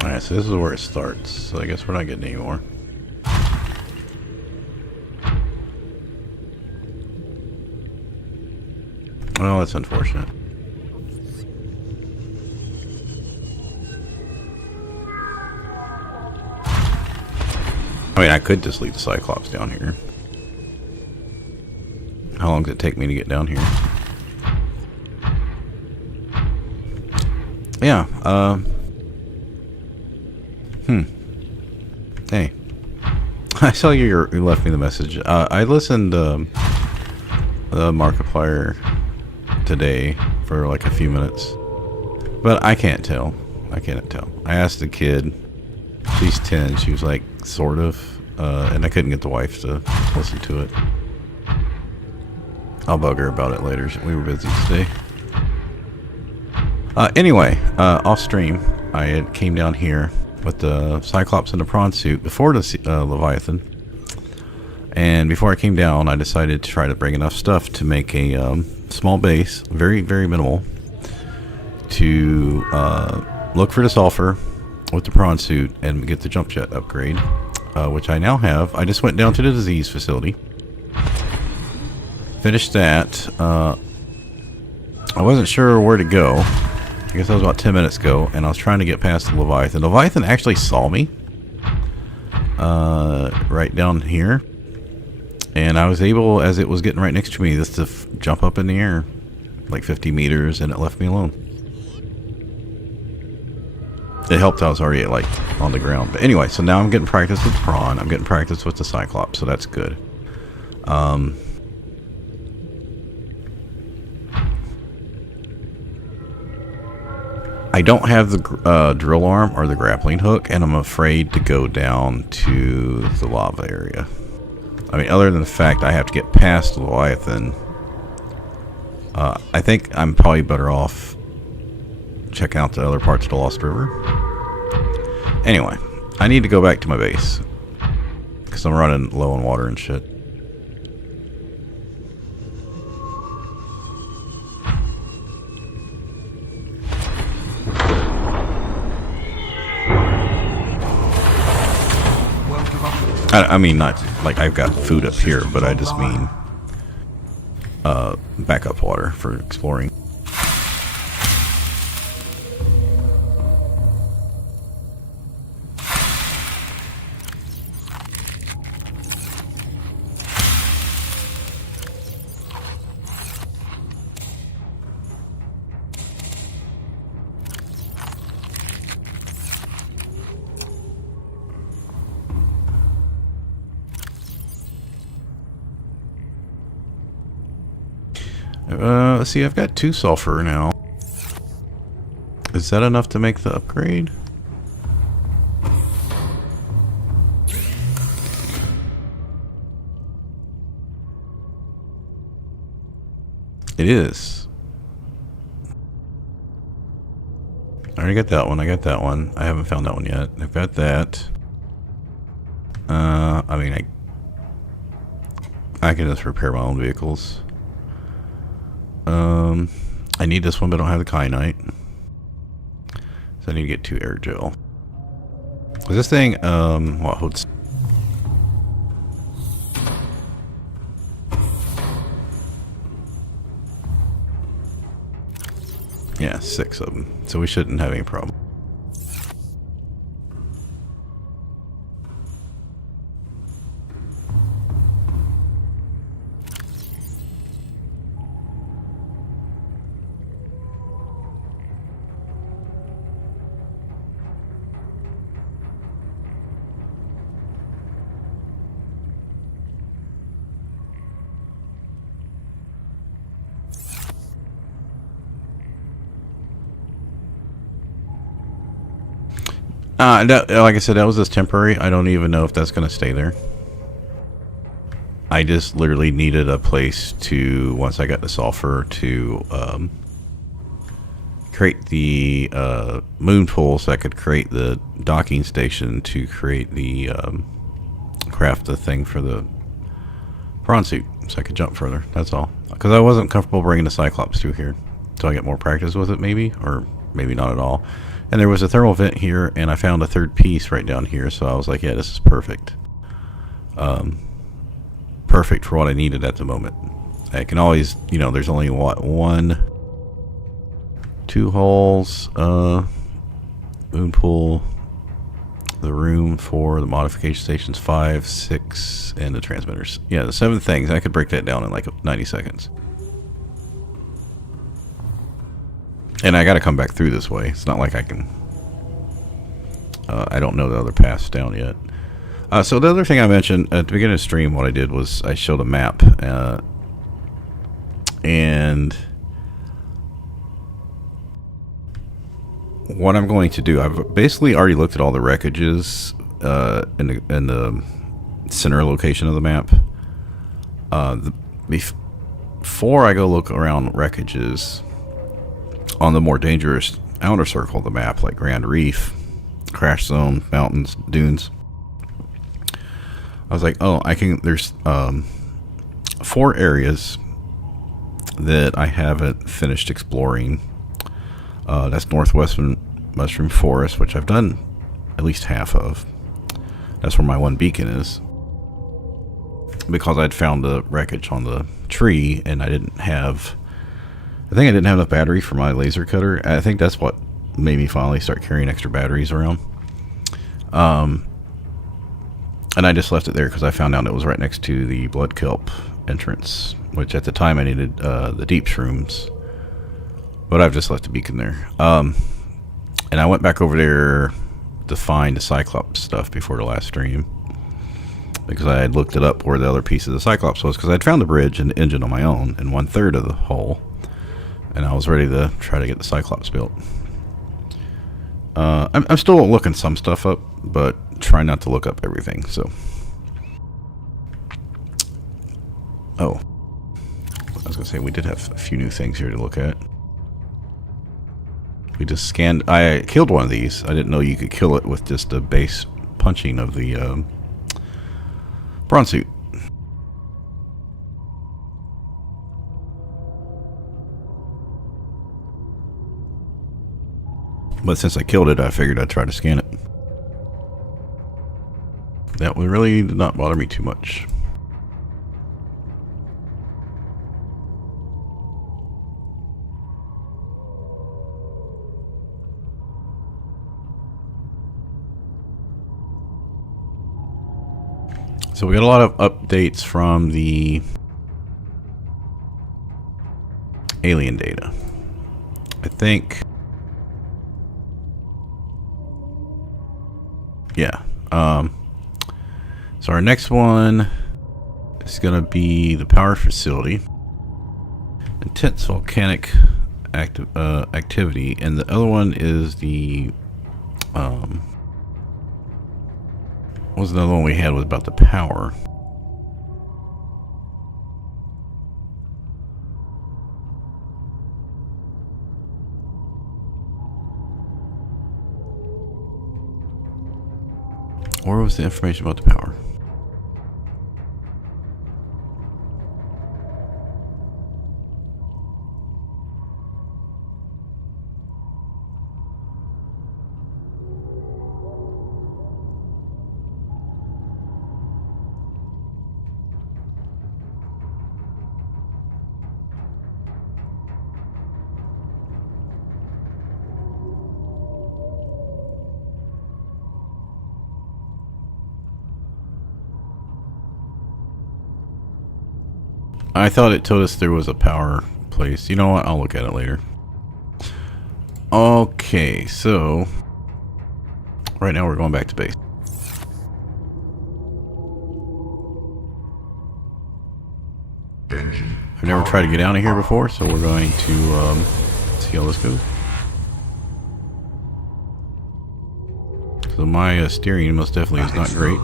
Alright, so this is where it starts. So I guess we're not getting any more. Well, that's unfortunate. I mean, I could just leave the Cyclops down here. How long does it take me to get down here? Yeah, Hey. I saw you left me the message. I listened the Markiplier today for like a few minutes. But I can't tell. I cannot tell. I asked the kid. She's 10. She was like, sort of. And I couldn't get the wife to listen to it. I'll bug her about it later. We were busy today. Anyway, off stream, I came down here with the Cyclops in the prawn suit before the Leviathan. And before I came down, I decided to try to bring enough stuff to make a small base, very, very minimal, to look for the sulfur with the prawn suit and get the jump jet upgrade, which I now have. I just went down to the disease facility, finished that. I wasn't sure where to go. I guess that was about 10 minutes ago, and I was trying to get past the Leviathan. The Leviathan actually saw me right down here, and I was able, as it was getting right next to me, just to jump up in the air like 50 meters, and it left me alone. It helped I was already like on the ground. But anyway, so now I'm getting practice with the prawn. I'm getting practice with the Cyclops, so that's good. I don't have the drill arm or the grappling hook, and I'm afraid to go down to the lava area. I mean, other than the fact I have to get past the Leviathan, I think I'm probably better off checking out the other parts of the Lost River. Anyway, I need to go back to my base because I'm running low on water and shit. I mean, not like I've got food up here, but I just mean backup water for exploring. Let's see, I've got 2 sulfur now. Is that enough to make the upgrade? It is. I already got that one. I got that one. I haven't found that one yet. I've got that. I mean, I can just repair my own vehicles. I need this one, but I don't have the kyanite. So I need to get 2 air gel. Is this thing, what holds? Yeah, 6 of them. So we shouldn't have any problem. Like I said, that was just temporary. I don't even know if that's going to stay there. I just literally needed a place to, once I got the sulfur, to create the moon pool so I could create the docking station to create the craft the thing for the prawn suit so I could jump further. That's all. Because I wasn't comfortable bringing the Cyclops through here. So I get more practice with it maybe, or maybe not at all. And there was a thermal vent here, and I found a third piece right down here, so I was like, yeah, this is perfect. Perfect for what I needed at the moment. I can always, you know, there's only, what, 1, 2 holes, moon pool, the room for the modification stations, 5, 6, and the transmitters. Yeah, the 7 things. I could break that down in like 90 seconds. And I got to come back through this way. It's not like I can... I don't know the other paths down yet. So the other thing I mentioned at the beginning of the stream, what I did was I showed a map. And what I'm going to do, I've basically already looked at all the wreckages in the center location of the map. Before I go look around wreckages on the more dangerous outer circle of the map, like Grand Reef, Crash Zone, mountains, dunes, I was like, oh, I can. There's 4 areas that I haven't finished exploring. That's Northwestern Mushroom Forest, which I've done at least half of. That's where my one beacon is, because I'd found the wreckage on the tree, and I didn't have. I think I didn't have enough battery for my laser cutter. I think that's what made me finally start carrying extra batteries around. And I just left it there because I found out it was right next to the blood kelp entrance, which at the time I needed the deep shrooms. But I've just left the beacon there. And I went back over there to find the Cyclops stuff before the last stream, because I had looked it up where the other piece of the Cyclops was, because I'd found the bridge and the engine on my own in 1/3 of the hull. And I was ready to try to get the Cyclops built. I'm still looking some stuff up, but try not to look up everything. So, oh, I was gonna say we did have a few new things here to look at. We just scanned. I killed one of these. I didn't know you could kill it with just a base punching of the bronze suit. But since I killed it, I figured I'd try to scan it. That would really did not bother me too much. So we got a lot of updates from the alien data. I think... yeah. So our next one is going to be the power facility. Intense volcanic activity. And the other one is the... what was another one we had was about the power. Where was the information about the power? I thought it told us there was a power place. You know what? I'll look at it later. Okay, so right now we're going back to base. I've never tried to get out of here before, so we're going to see how this goes. So my steering most definitely is not great.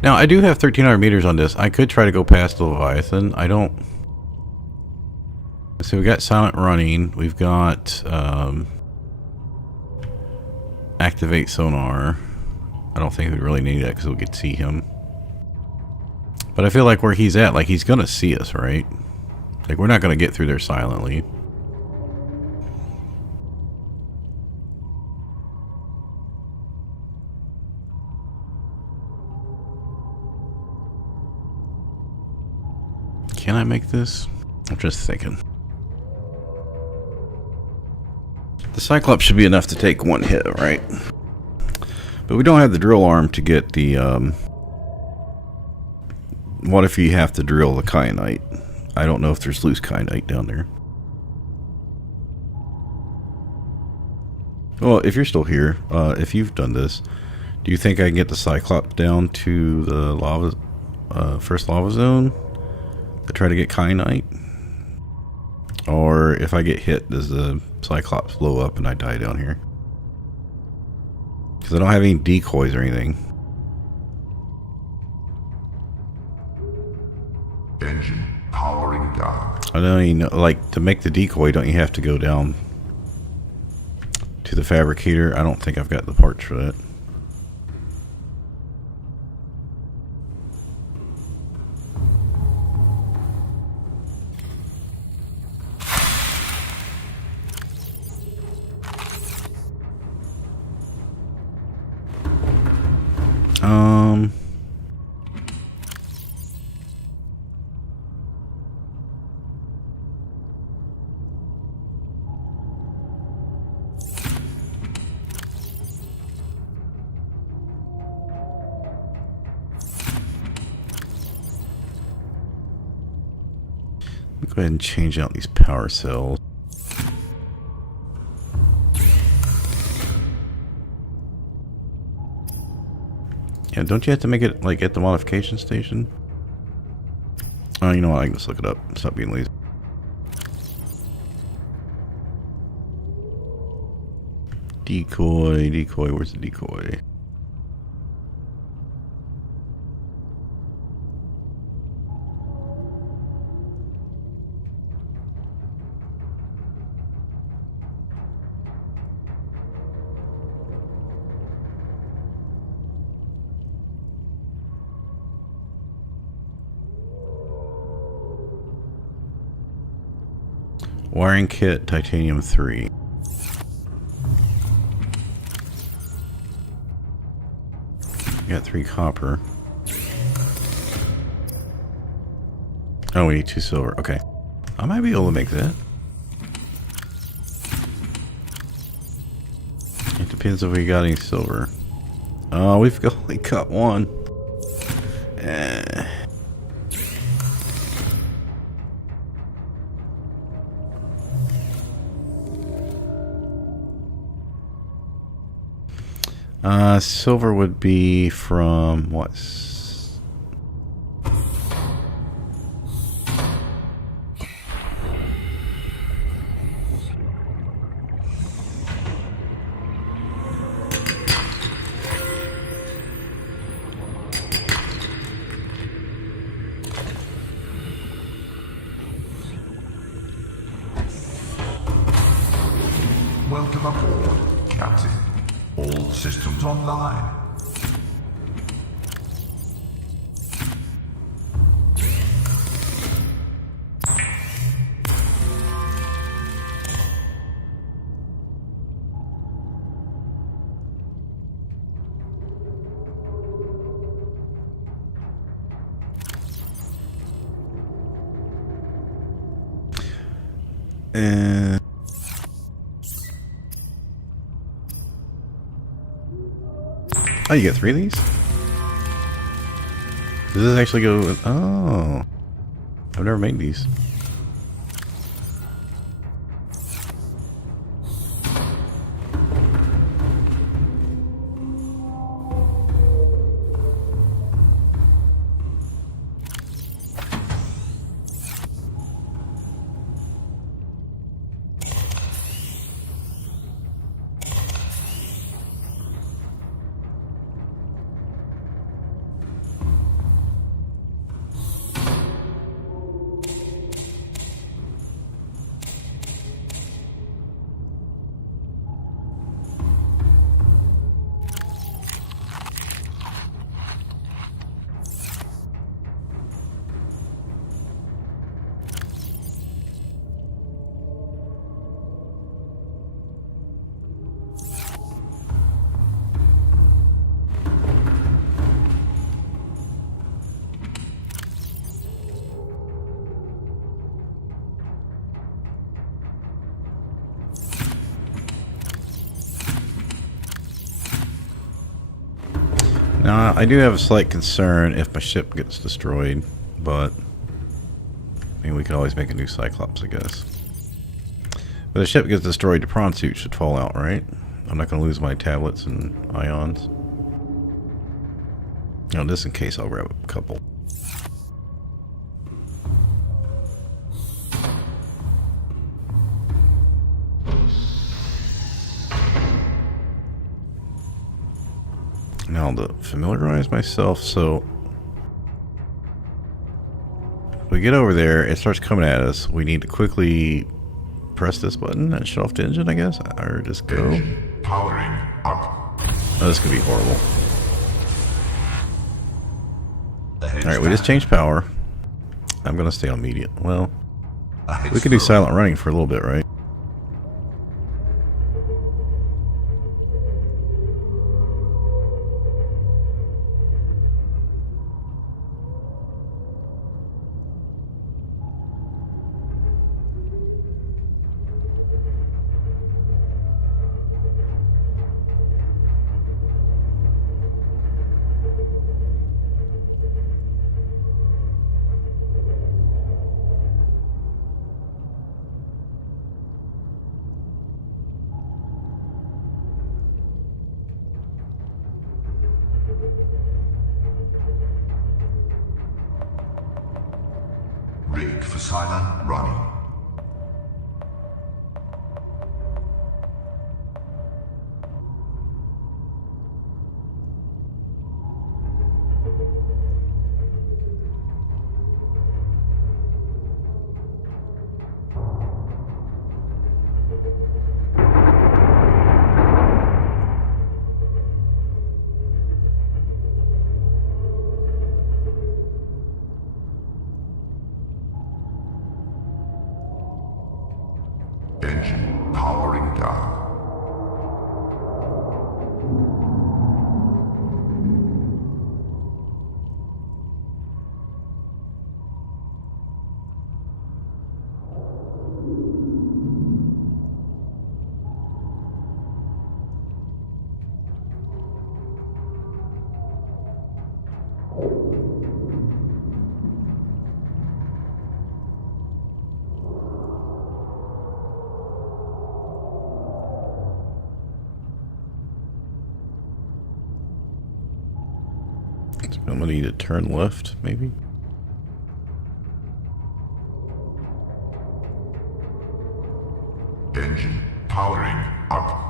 Now, I do have 1,300 meters on this. I could try to go past the Leviathan. I don't... So we've got silent running. We've got activate sonar. I don't think we really need that because we could see him. But I feel like where he's at, like he's going to see us, right? Like we're not going to get through there silently. Can I make this? I'm just thinking. The Cyclops should be enough to take one hit, right? But we don't have the drill arm to get the, what if you have to drill the kyanite? I don't know if there's loose kyanite down there. Well, if you're still here, if you've done this, do you think I can get the Cyclops down to the lava, first lava zone to try to get kyanite? Or if I get hit, does the Cyclops blow up and I die down here? Because I don't have any decoys or anything. Engine powering down. I don't even know, like, to make the decoy, don't you have to go down to the fabricator? I don't think I've got the parts for that. Go ahead and change out these power cells. Yeah, don't you have to make it like at the modification station? Oh, you know what? I can just look it up. Stop being lazy. Decoy, decoy. Where's the decoy? Wiring kit, titanium 3. Got 3 copper. Oh, we need 2 silver. Okay. I might be able to make that. It depends if we got any silver. Oh, we've only got 1. Silver would be from what? Welcome aboard, Captain. All systems online. Oh, you get 3 of these? Does this actually go with... Oh. I've never made these. Now, I do have a slight concern if my ship gets destroyed, but I mean, we could always make a new Cyclops, I guess. But if the ship gets destroyed, the prawn suit should fall out, right? I'm not going to lose my tablets and ions. Now, just in case, I'll grab a couple. Now, to familiarize myself, so if we get over there, it starts coming at us. We need to quickly press this button and shut off the engine, I guess, or just go. Engine powering up. Oh, this could be horrible. Ahead Alright, we just changed power. I'm going to stay on medium. Well, Ahead we could do slow. silent running for a little bit, right? Rig for silent running. Engine powering down. I'm going to need to turn left, maybe? Engine powering up.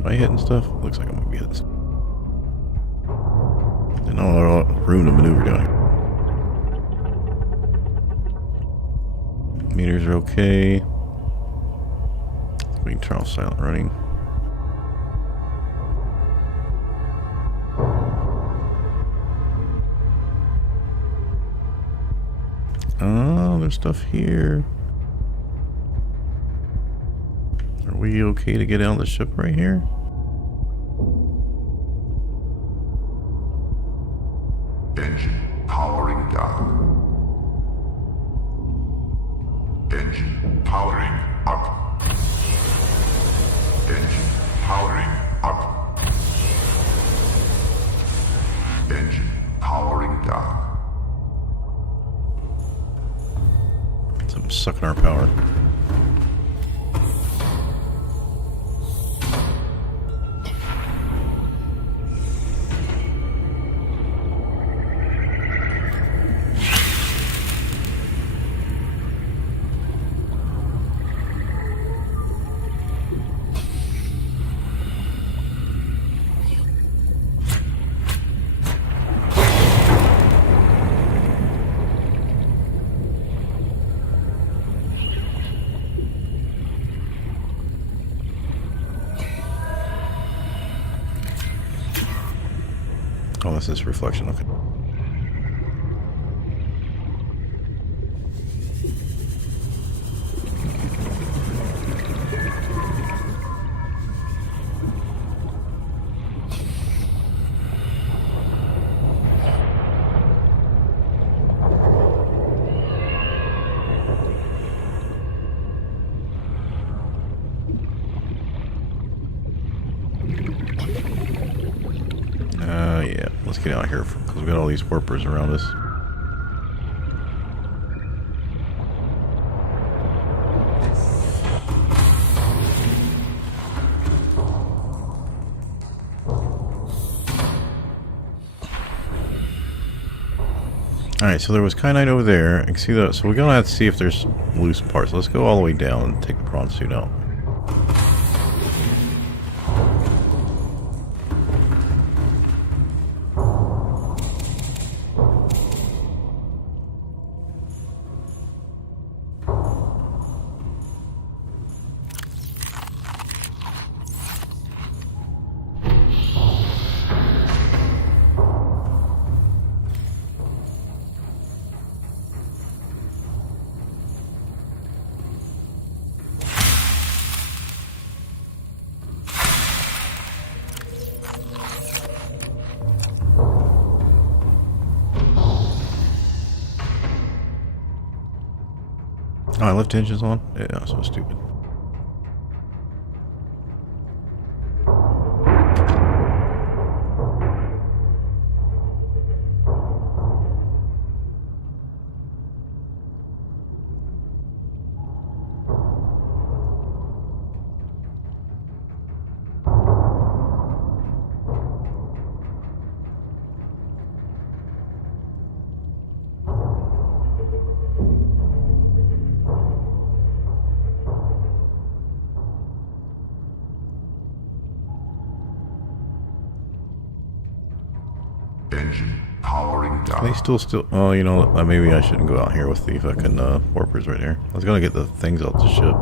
Am I hitting stuff? Looks like I might be hitting stuff. There's no room to maneuver down here. Meters are okay. We can turn off silent running. Oh, there's stuff here. Are we okay to get out of the ship right here? Engine powering down. Engine powering up. Engine powering up. Engine powering down. Something's sucking our power. Oh, this is reflection. Okay. Yeah, let's get out of here because we've got all these warpers around us. Alright, so there was kyanite over there. I can see that. So we're gonna have to see if there's loose parts. Let's go all the way down and take the prawn suit out. Oh, I left engines on? Yeah, so stupid. Engine powering down. They still. Oh, you know, maybe I shouldn't go out here with the fucking warpers right there. I was gonna get the things off the ship.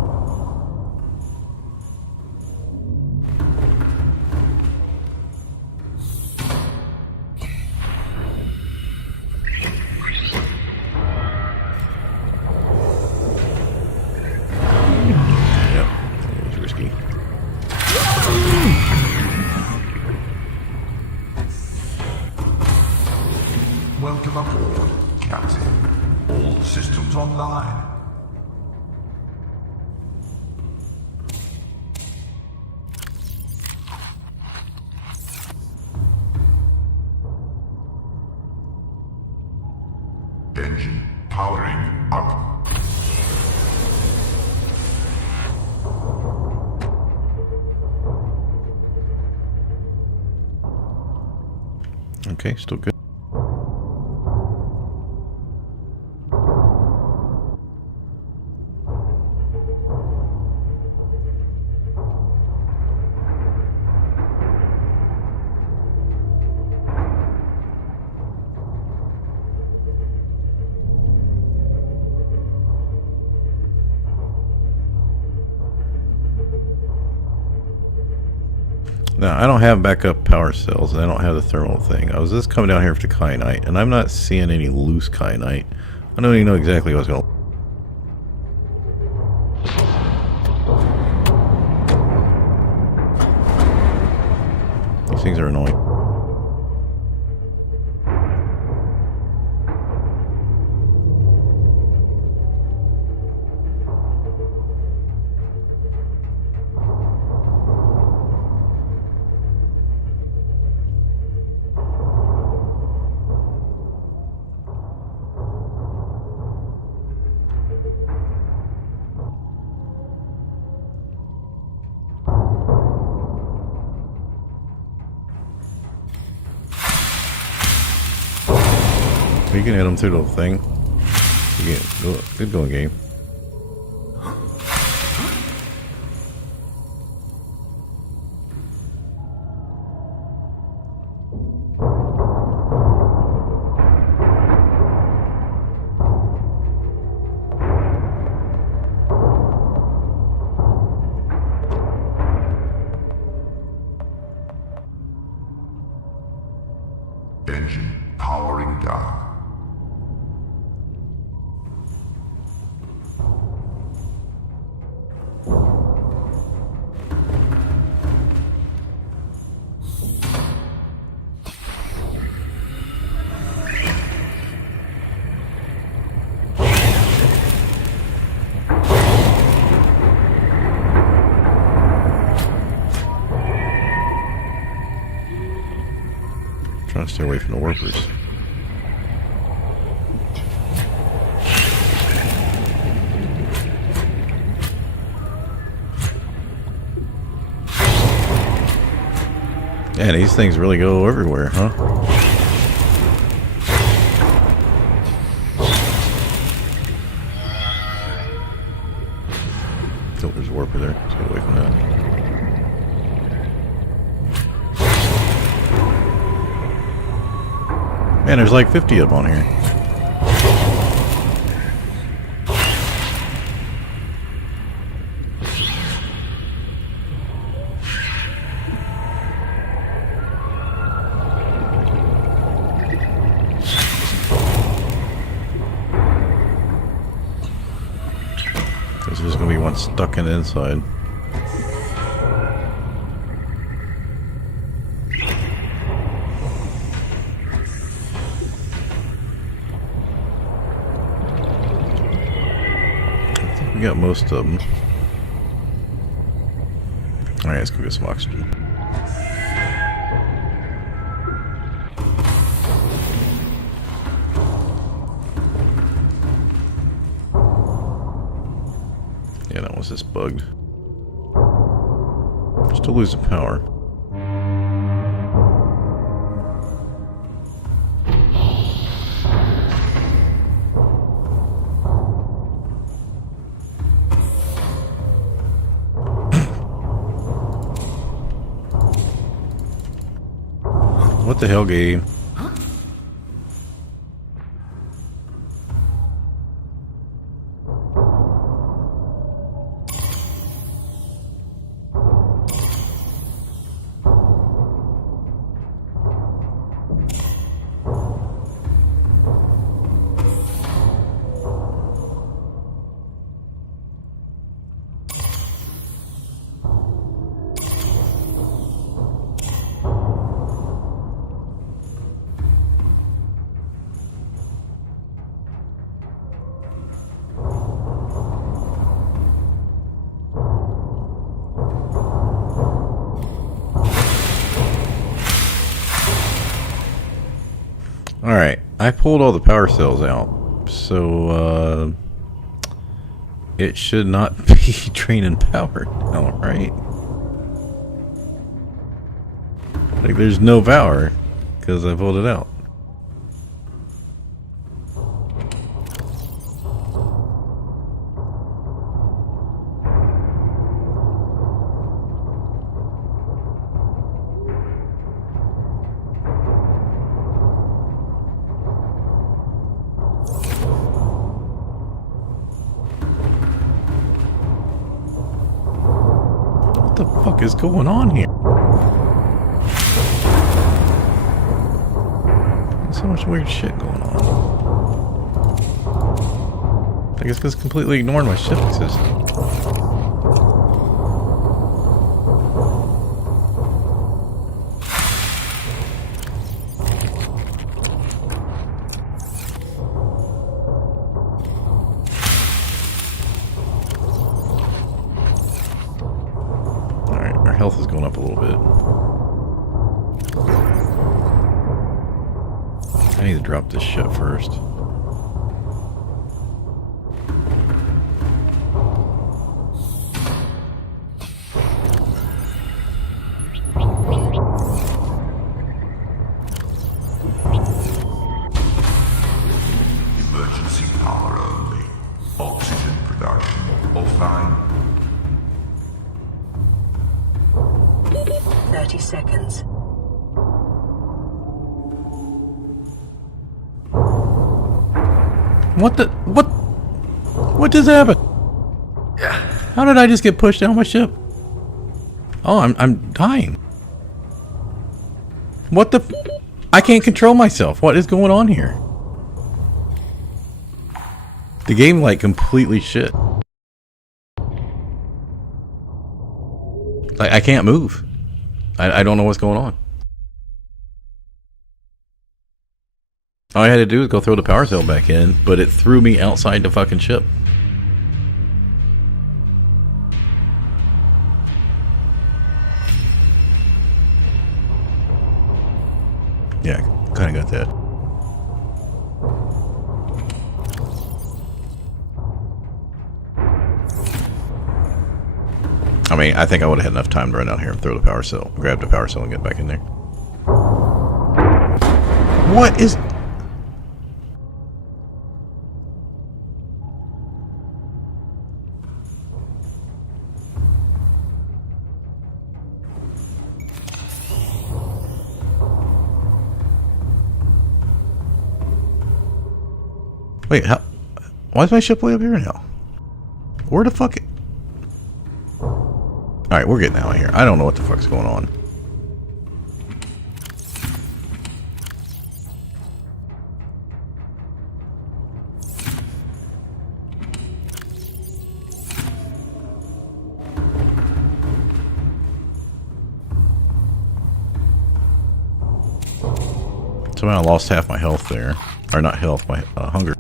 Yep, that was risky. Welcome aboard, Captain. All systems online. Engine powering up. Okay, still good. Now, I don't have backup power cells, and I don't have the thermal thing. I was just coming down here for the kyanite, and I'm not seeing any loose kyanite. I don't even know exactly what's going on. These things are annoying. You can hit them through the thing. You can, good going, game. Engine powering down. Trying to stay away from the warpers. Yeah, these things really go everywhere, huh? Oh, there's a warper there. Let's get away from that. Man, there's like 50 of them on here. There's just gonna be one stuck in the inside. We got most of them. Alright, let's go get some oxygen. Yeah, that one's just bugged. Still losing power. What the hell, game? Alright, I pulled all the power cells out, so it should not be draining power now, right? Like there's no power because I pulled it out. What the fuck is going on here? There's so much weird shit going on. I guess it's completely ignoring my shifting system. Alright, our health is going up a little bit. I need to drop this shit first. 30 seconds. What the? What? What just happened? How did I just get pushed down my ship? Oh, I'm dying. What the? I can't control myself. What is going on here? The game like completely shit. Like I can't move. I don't know what's going on. All I had to do was go throw the power cell back in, but it threw me outside the fucking ship. Yeah, kind of got that. I mean, I think I would have had enough time to run out here and throw the power cell, grab the power cell and get back in there. What is... Wait, how... Why is my ship way up here now? Where the fuck... Alright, we're getting out of here. I don't know what the fuck's going on. Somehow I lost half my health there. Or not health, my hunger.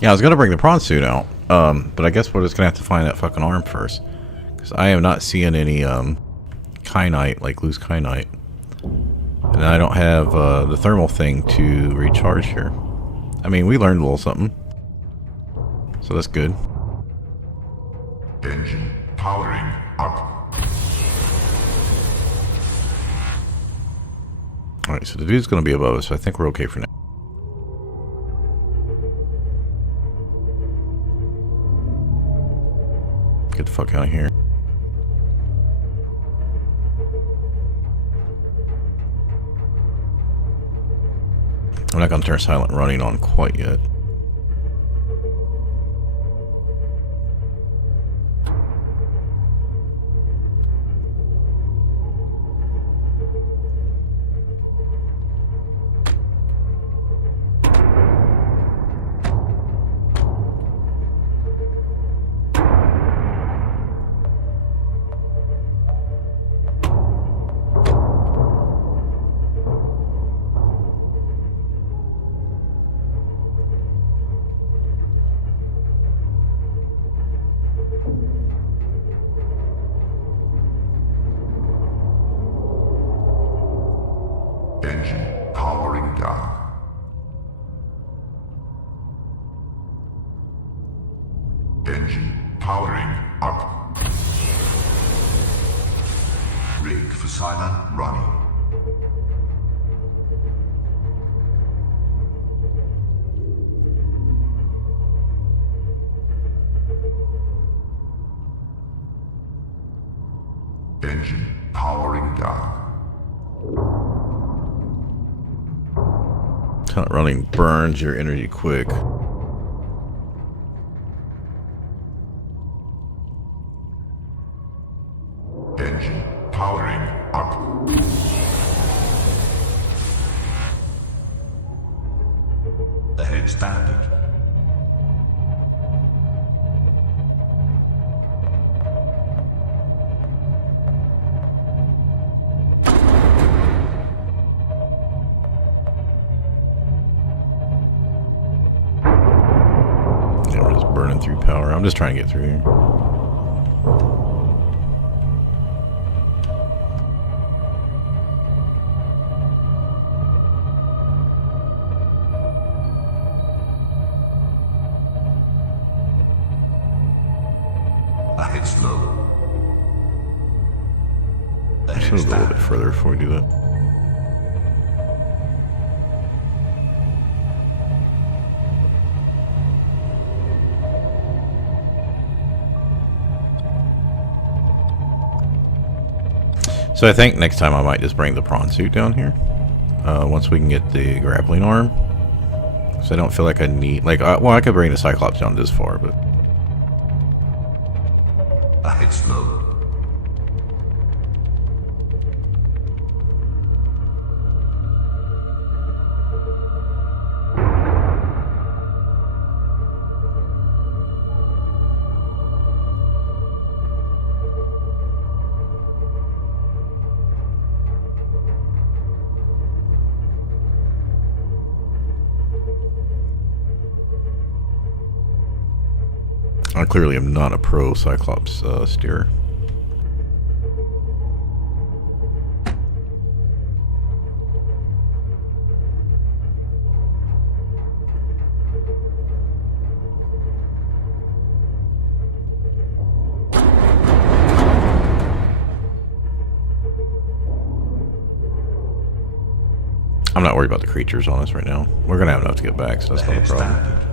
Yeah, I was gonna bring the prawn suit out, but I guess we're just gonna have to find that fucking arm first, because I am not seeing any kyanite, like loose kyanite, and I don't have the thermal thing to recharge here. I mean, we learned a little something, so that's good. Engine powering up. All right, so the dude's gonna be above us, so I think we're okay for now. Get the fuck out of here. I'm not gonna turn silent running on quite yet. Engine powering down. Engine powering up. Rig for silent running. Engine powering down. Silent running burns your energy quick. Engine powering up. Ahead standard. burning through power. I'm just trying to get through here. Ahead slow. I should Ahead go a little standard. bit further before we do that. So I think next time I might just bring the prawn suit down here. Once we can get the grappling arm. So I don't feel like I need... Like, well, I could bring the Cyclops down this far, but... Ahead slow. I clearly am not a pro Cyclops steerer. I'm not worried about the creatures on us right now. We're going to have enough to get back, so that's not a Ahead problem. standard.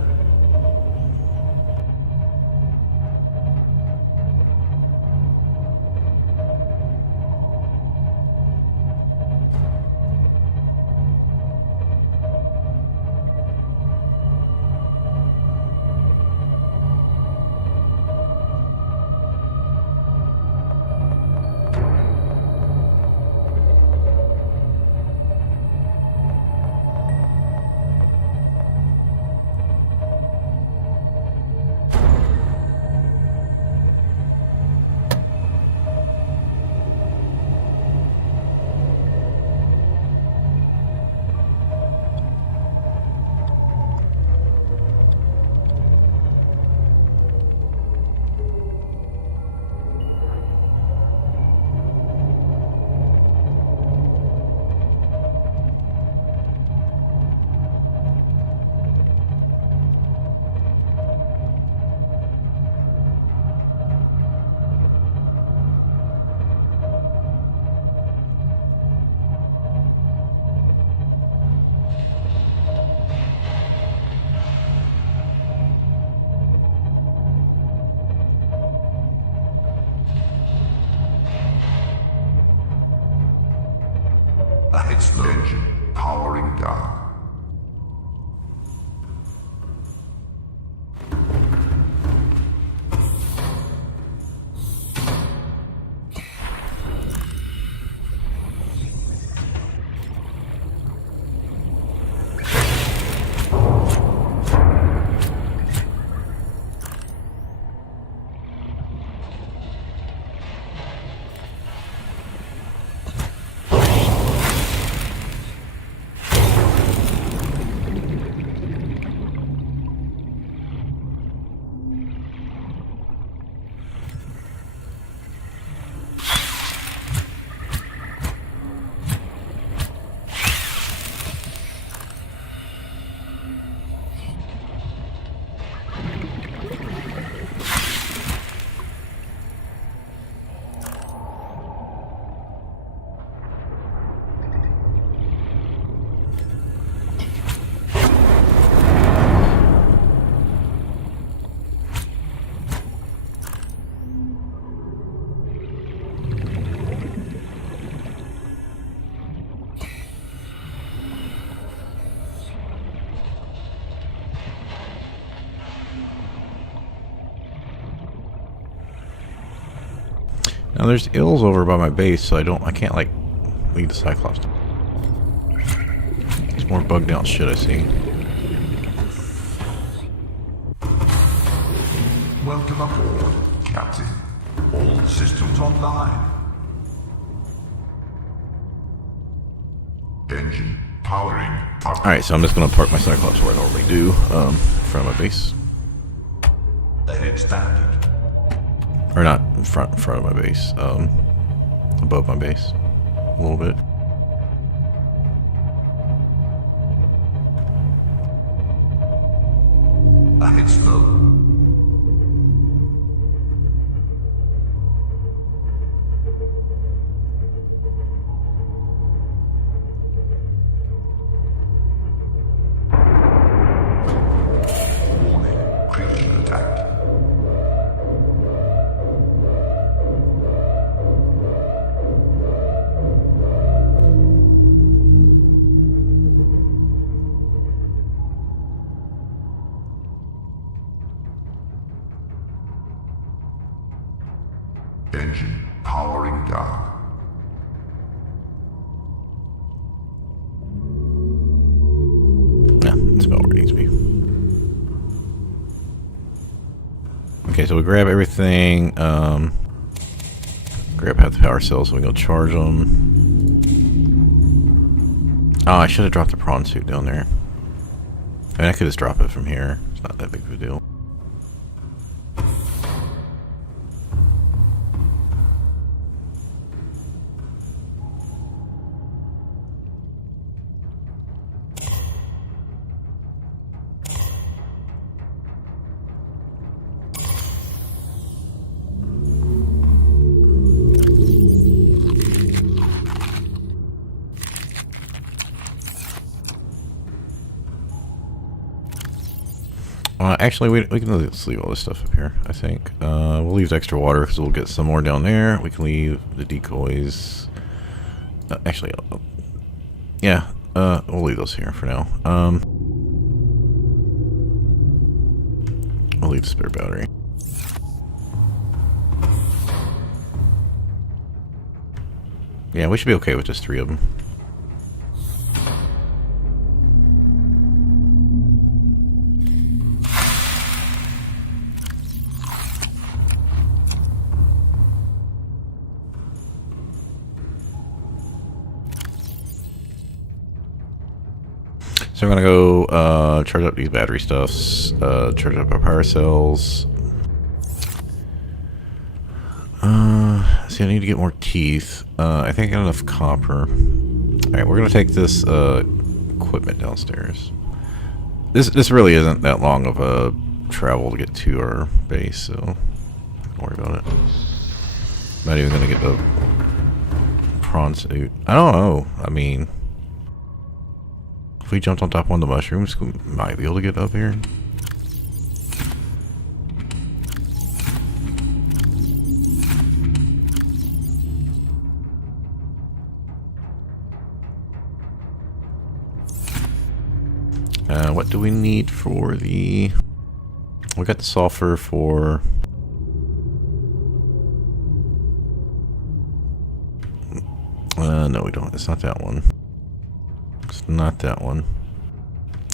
Ahead slow. Engine powering down. Now there's ills over by my base, so I can't like lead the Cyclops. It's more bugged out shit I see. Welcome aboard, Captain. All systems online. Engine powering up. Alright, so I'm just gonna park my Cyclops where I normally do, in front of my base. Ahead standard. Or not in front of my base. Above my base. A little bit. Ahead slow. Engine powering down. Yeah, that's about where it needs to be. Okay, so we grab everything. Grab half the power cells so we can go charge them. Oh, I should have dropped the prawn suit down there. I mean, I could just drop it from here. It's not that big of a deal. Actually, we can just leave all this stuff up here, I think. We'll leave the extra water because we'll get some more down there. We can leave the decoys. Actually, yeah, we'll leave those here for now. We'll leave the spare battery. Yeah, we should be okay with just 3 of them. So I'm gonna go charge up these battery stuffs, charge up our power cells. See, I need to get more teeth. I think I got enough copper. Alright, we're gonna take this equipment downstairs. This really isn't that long of a travel to get to our base, so don't worry about it. Not even gonna get the prawn suit. I don't know. I mean, if we jumped on top of one of the mushrooms, we might be able to get up here. What do we need for the... We got the sulfur for... no we don't. It's not that one. It's not that one.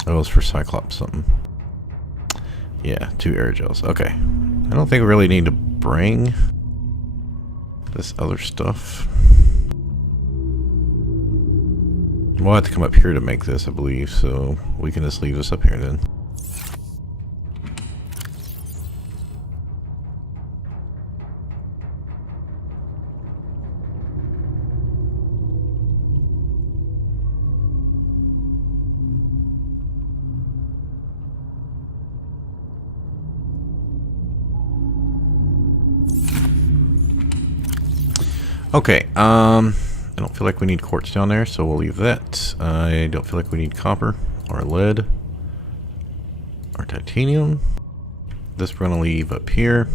Oh, it's for Cyclops something. Yeah, 2 aerogels. Okay. I don't think we really need to bring this other stuff. We'll have to come up here to make this, I believe, so we can just leave this up here then. Okay, I don't feel like we need quartz down there, so we'll leave that. I don't feel like we need copper, or lead, or titanium. This we're gonna leave up here.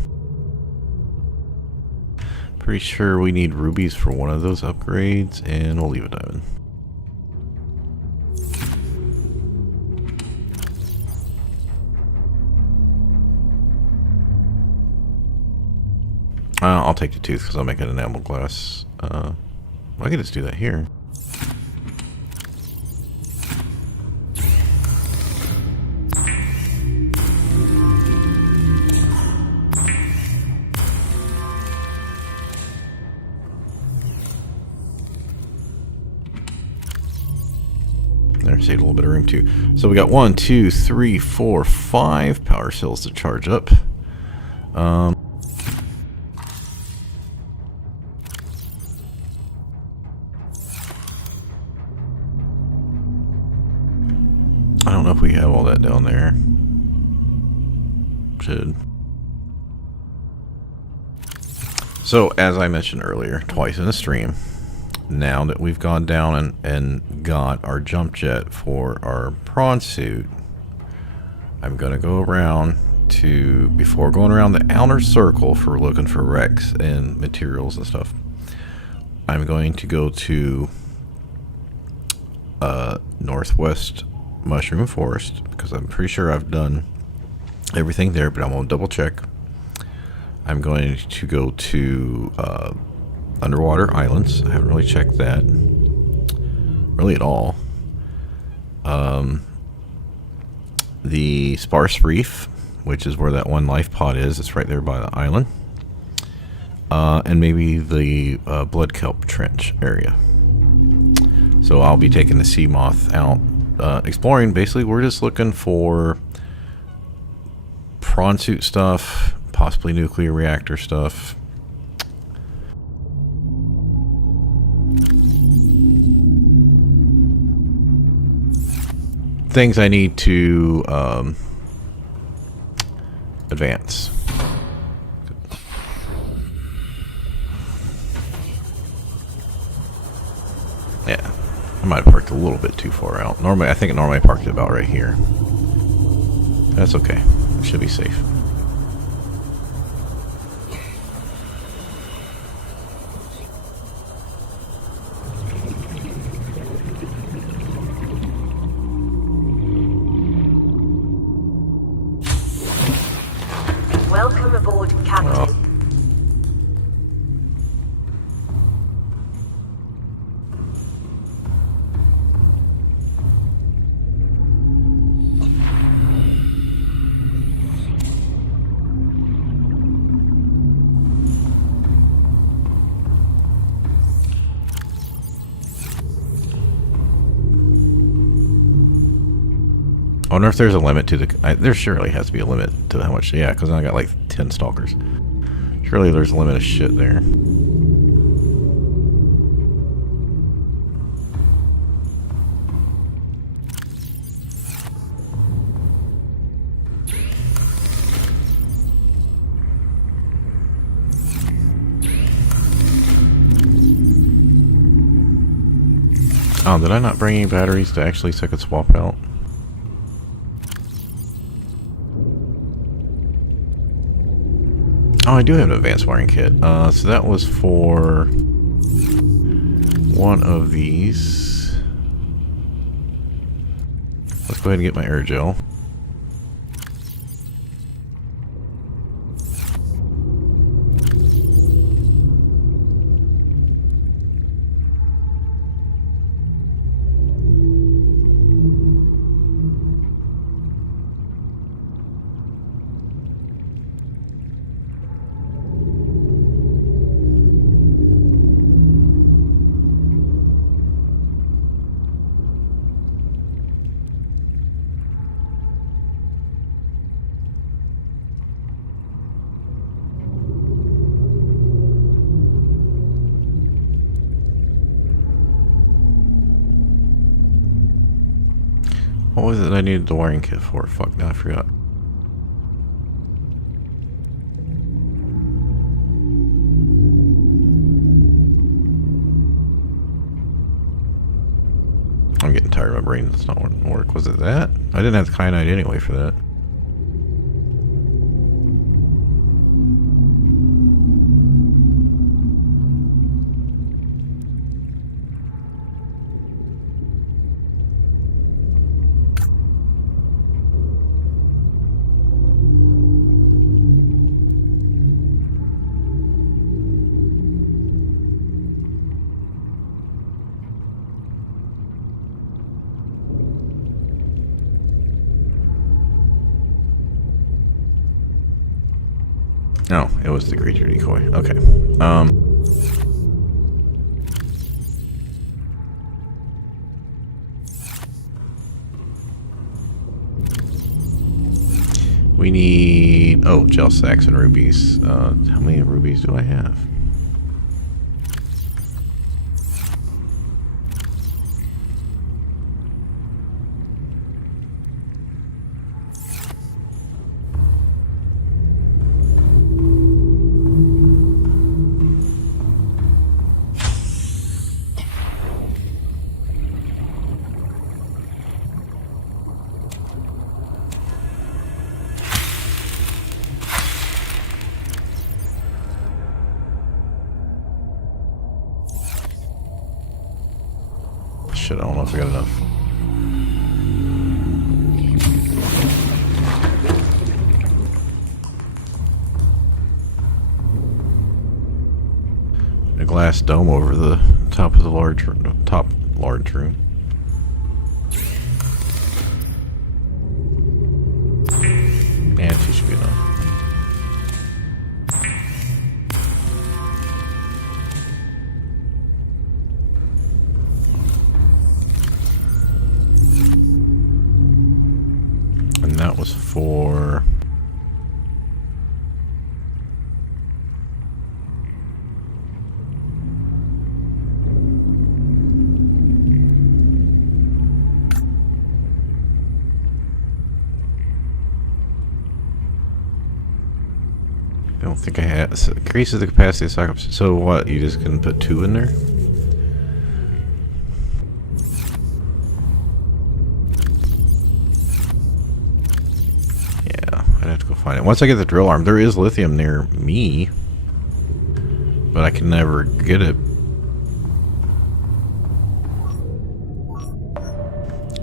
Pretty sure we need rubies for one of those upgrades, and we'll leave a diamond. I'll take the tooth because I'll make it enamel glass. I can just do that here. There, saved a little bit of room too. So we got 1, 2, 3, 4, 5 power cells to charge up. I don't know if we have all that down there. Should. So, as I mentioned earlier, twice in the stream, now that we've gone down and got our jump jet for our prawn suit, I'm going to go around to, before going around the outer circle for looking for wrecks and materials and stuff, I'm going to go to Northwest Mushroom Forest, because I'm pretty sure I've done everything there, but I'm going to double check. I'm going to go to Underwater Islands. I haven't really checked that really at all. The Sparse Reef, which is where that one life pod is. It's right there by the island. And maybe the Blood Kelp Trench area. So I'll be taking the sea moth out, exploring. Basically, we're just looking for prawn suit stuff, possibly nuclear reactor stuff. Things I need to advance. Yeah, I might have parked a little bit too far out. I think I parked it about right here. That's okay. It should be safe. Welcome aboard, Captain. I wonder if there's a limit to the... there surely has to be a limit to how much... Yeah, because I got like 10 stalkers. Surely there's a limit of shit there. Oh, did I not bring any batteries to actually so I could swap out? Oh, I do have an advanced wiring kit. So that was for one of these. Let's go ahead and get my air gel. What was it I needed the wiring kit for? Fuck, now I forgot. I'm getting tired of my brain. That's not wanting to work. Was it that? I didn't have the kyanite anyway for that. No, it was the creature decoy. Okay. We need... Oh, gel sacks and rubies. How many rubies do I have? Shit, I don't know if I got enough. A glass dome over the top of the large room. And she should be enough. And that was for... I don't think I had... So increases the capacity of Cyclops. So what? You just can put 2 in there? Yeah, I'd have to go find it. Once I get the drill arm, there is lithium near me. But I can never get it.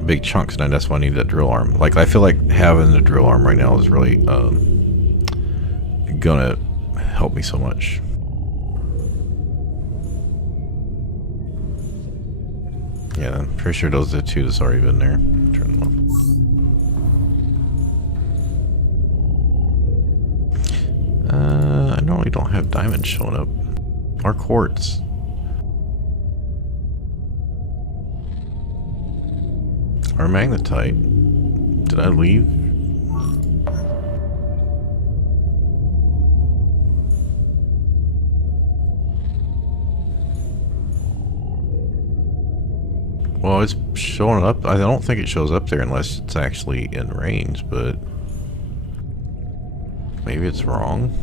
Big chunks, and that's why I need that drill arm. Like, I feel like having the drill arm right now is really, gonna help me so much. Yeah, I'm pretty sure those are the 2 that's already been there. Turn them off. I normally don't have diamonds showing up. Or quartz. Or magnetite. Did I leave? Well, it's showing up. I don't think it shows up there unless it's actually in range, but maybe it's wrong.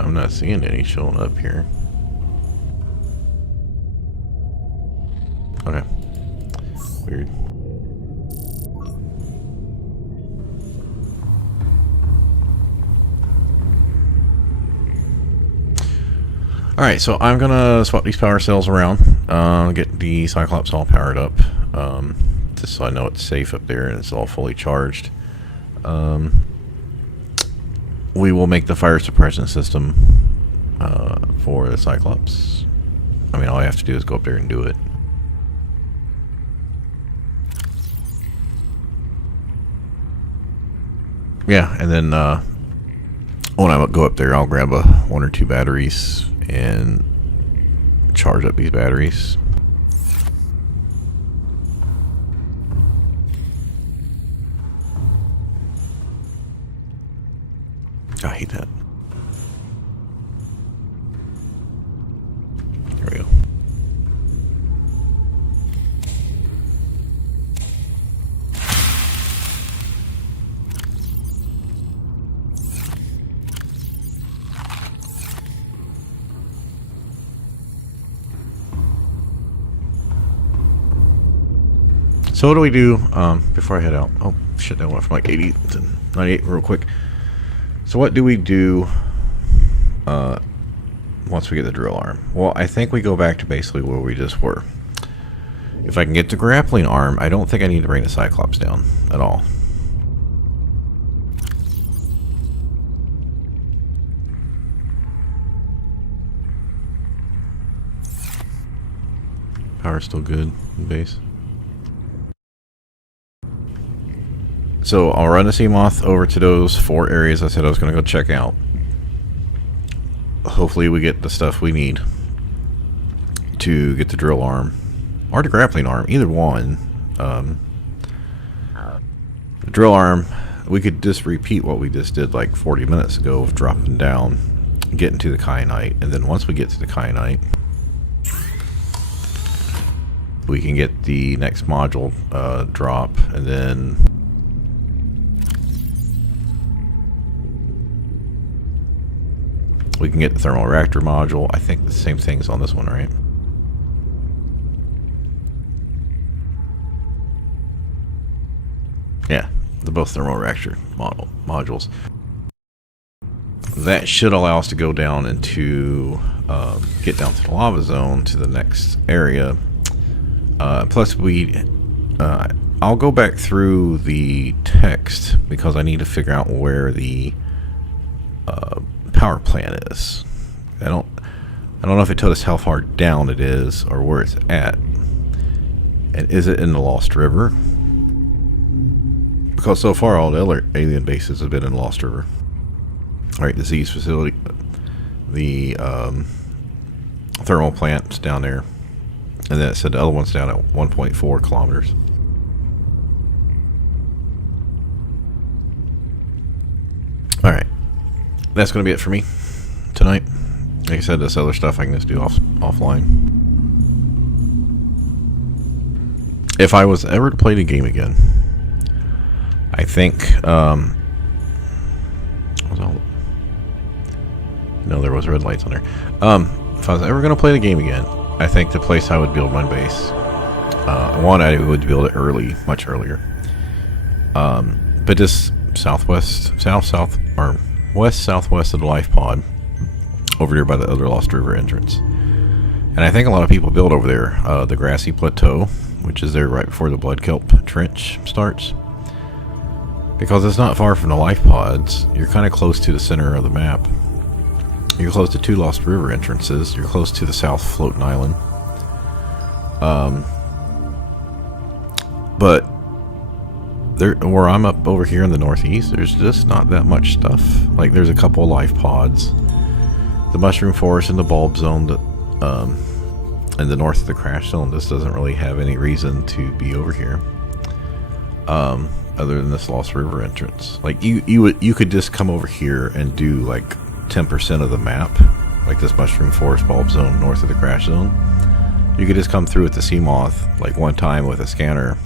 I'm not seeing any showing up here. Okay. Weird. Alright, so I'm gonna swap these power cells around, get the Cyclops all powered up, just so I know it's safe up there and it's all fully charged. We will make the fire suppression system for the Cyclops. I mean, all I have to do is go up there and do it. Yeah, and then when I go up there, I'll grab 1 or 2 batteries and charge up these batteries. I hate that. There we go. So what do we do before I head out? Oh shit, that went from like 80 to 98 real quick. So what do we do once we get the drill arm? Well, I think we go back to basically where we just were. If I can get the grappling arm, I don't think I need to bring the Cyclops down at all. Power's still good in base. So I'll run the Seamoth over to those 4 areas I said I was going to go check out. Hopefully we get the stuff we need to get the drill arm or the grappling arm, either one. The drill arm, we could just repeat what we just did like 40 minutes ago of dropping down, getting to the kyanite, and then once we get to the kyanite, we can get the next module drop, and then we can get the thermal reactor module. I think the same thing's on this one, right? Yeah, the both thermal reactor modules. That should allow us to go down into, get down to the lava zone to the next area. Plus I'll go back through the text because I need to figure out where the power plant is. I don't know if it told us how far down it is or where it's at. And is it in the Lost River? Because so far all the other alien bases have been in Lost River. Alright, the Z's facility, the thermal plant's down there. And then it said the other one's down at 1.4 kilometers. Alright. That's going to be it for me tonight. Like I said, this other stuff I can just do offline. If I was ever to play the game again, I think, no, there was red lights on there. If I was ever going to play the game again, I think the place I would build my base, one, I would build it early, much earlier. But just southwest of the life pod, over there by the other Lost River entrance. And I think a lot of people build over there, the grassy plateau, which is there right before the blood kelp trench starts. Because it's not far from the life pods. You're kind of close to the center of the map. You're close to 2 Lost River entrances. You're close to the south floating island. But there, where I'm up over here in the northeast, there's just not that much stuff. Like there's a couple of life pods, the mushroom forest and the bulb zone that, in the north of the crash zone. This doesn't really have any reason to be over here. Other than this Lost River entrance, like you could just come over here and do like 10% of the map, like this mushroom forest bulb zone north of the crash zone. You could just come through with the sea moth like one time with a scanner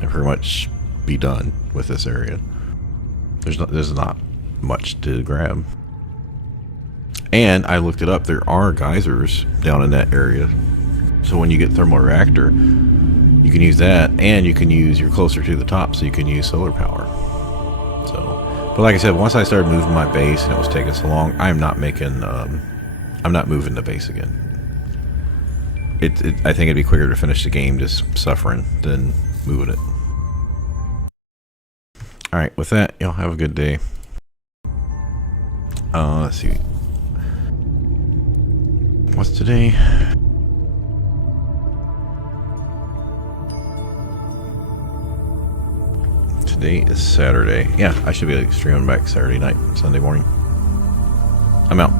and pretty much be done with this area. There's not much to grab. And I looked it up, there are geysers down in that area, so when you get thermal reactor, you can use that, and you can use, you're closer to the top, so you can use solar power. So, but like I said, once I started moving my base and it was taking so long, I'm not moving the base again. I think it'd be quicker to finish the game just suffering than moving it. Alright, with that, y'all have a good day. Let's see. What's today? Today is Saturday. Yeah, I should be streaming back Saturday night, Sunday morning. I'm out.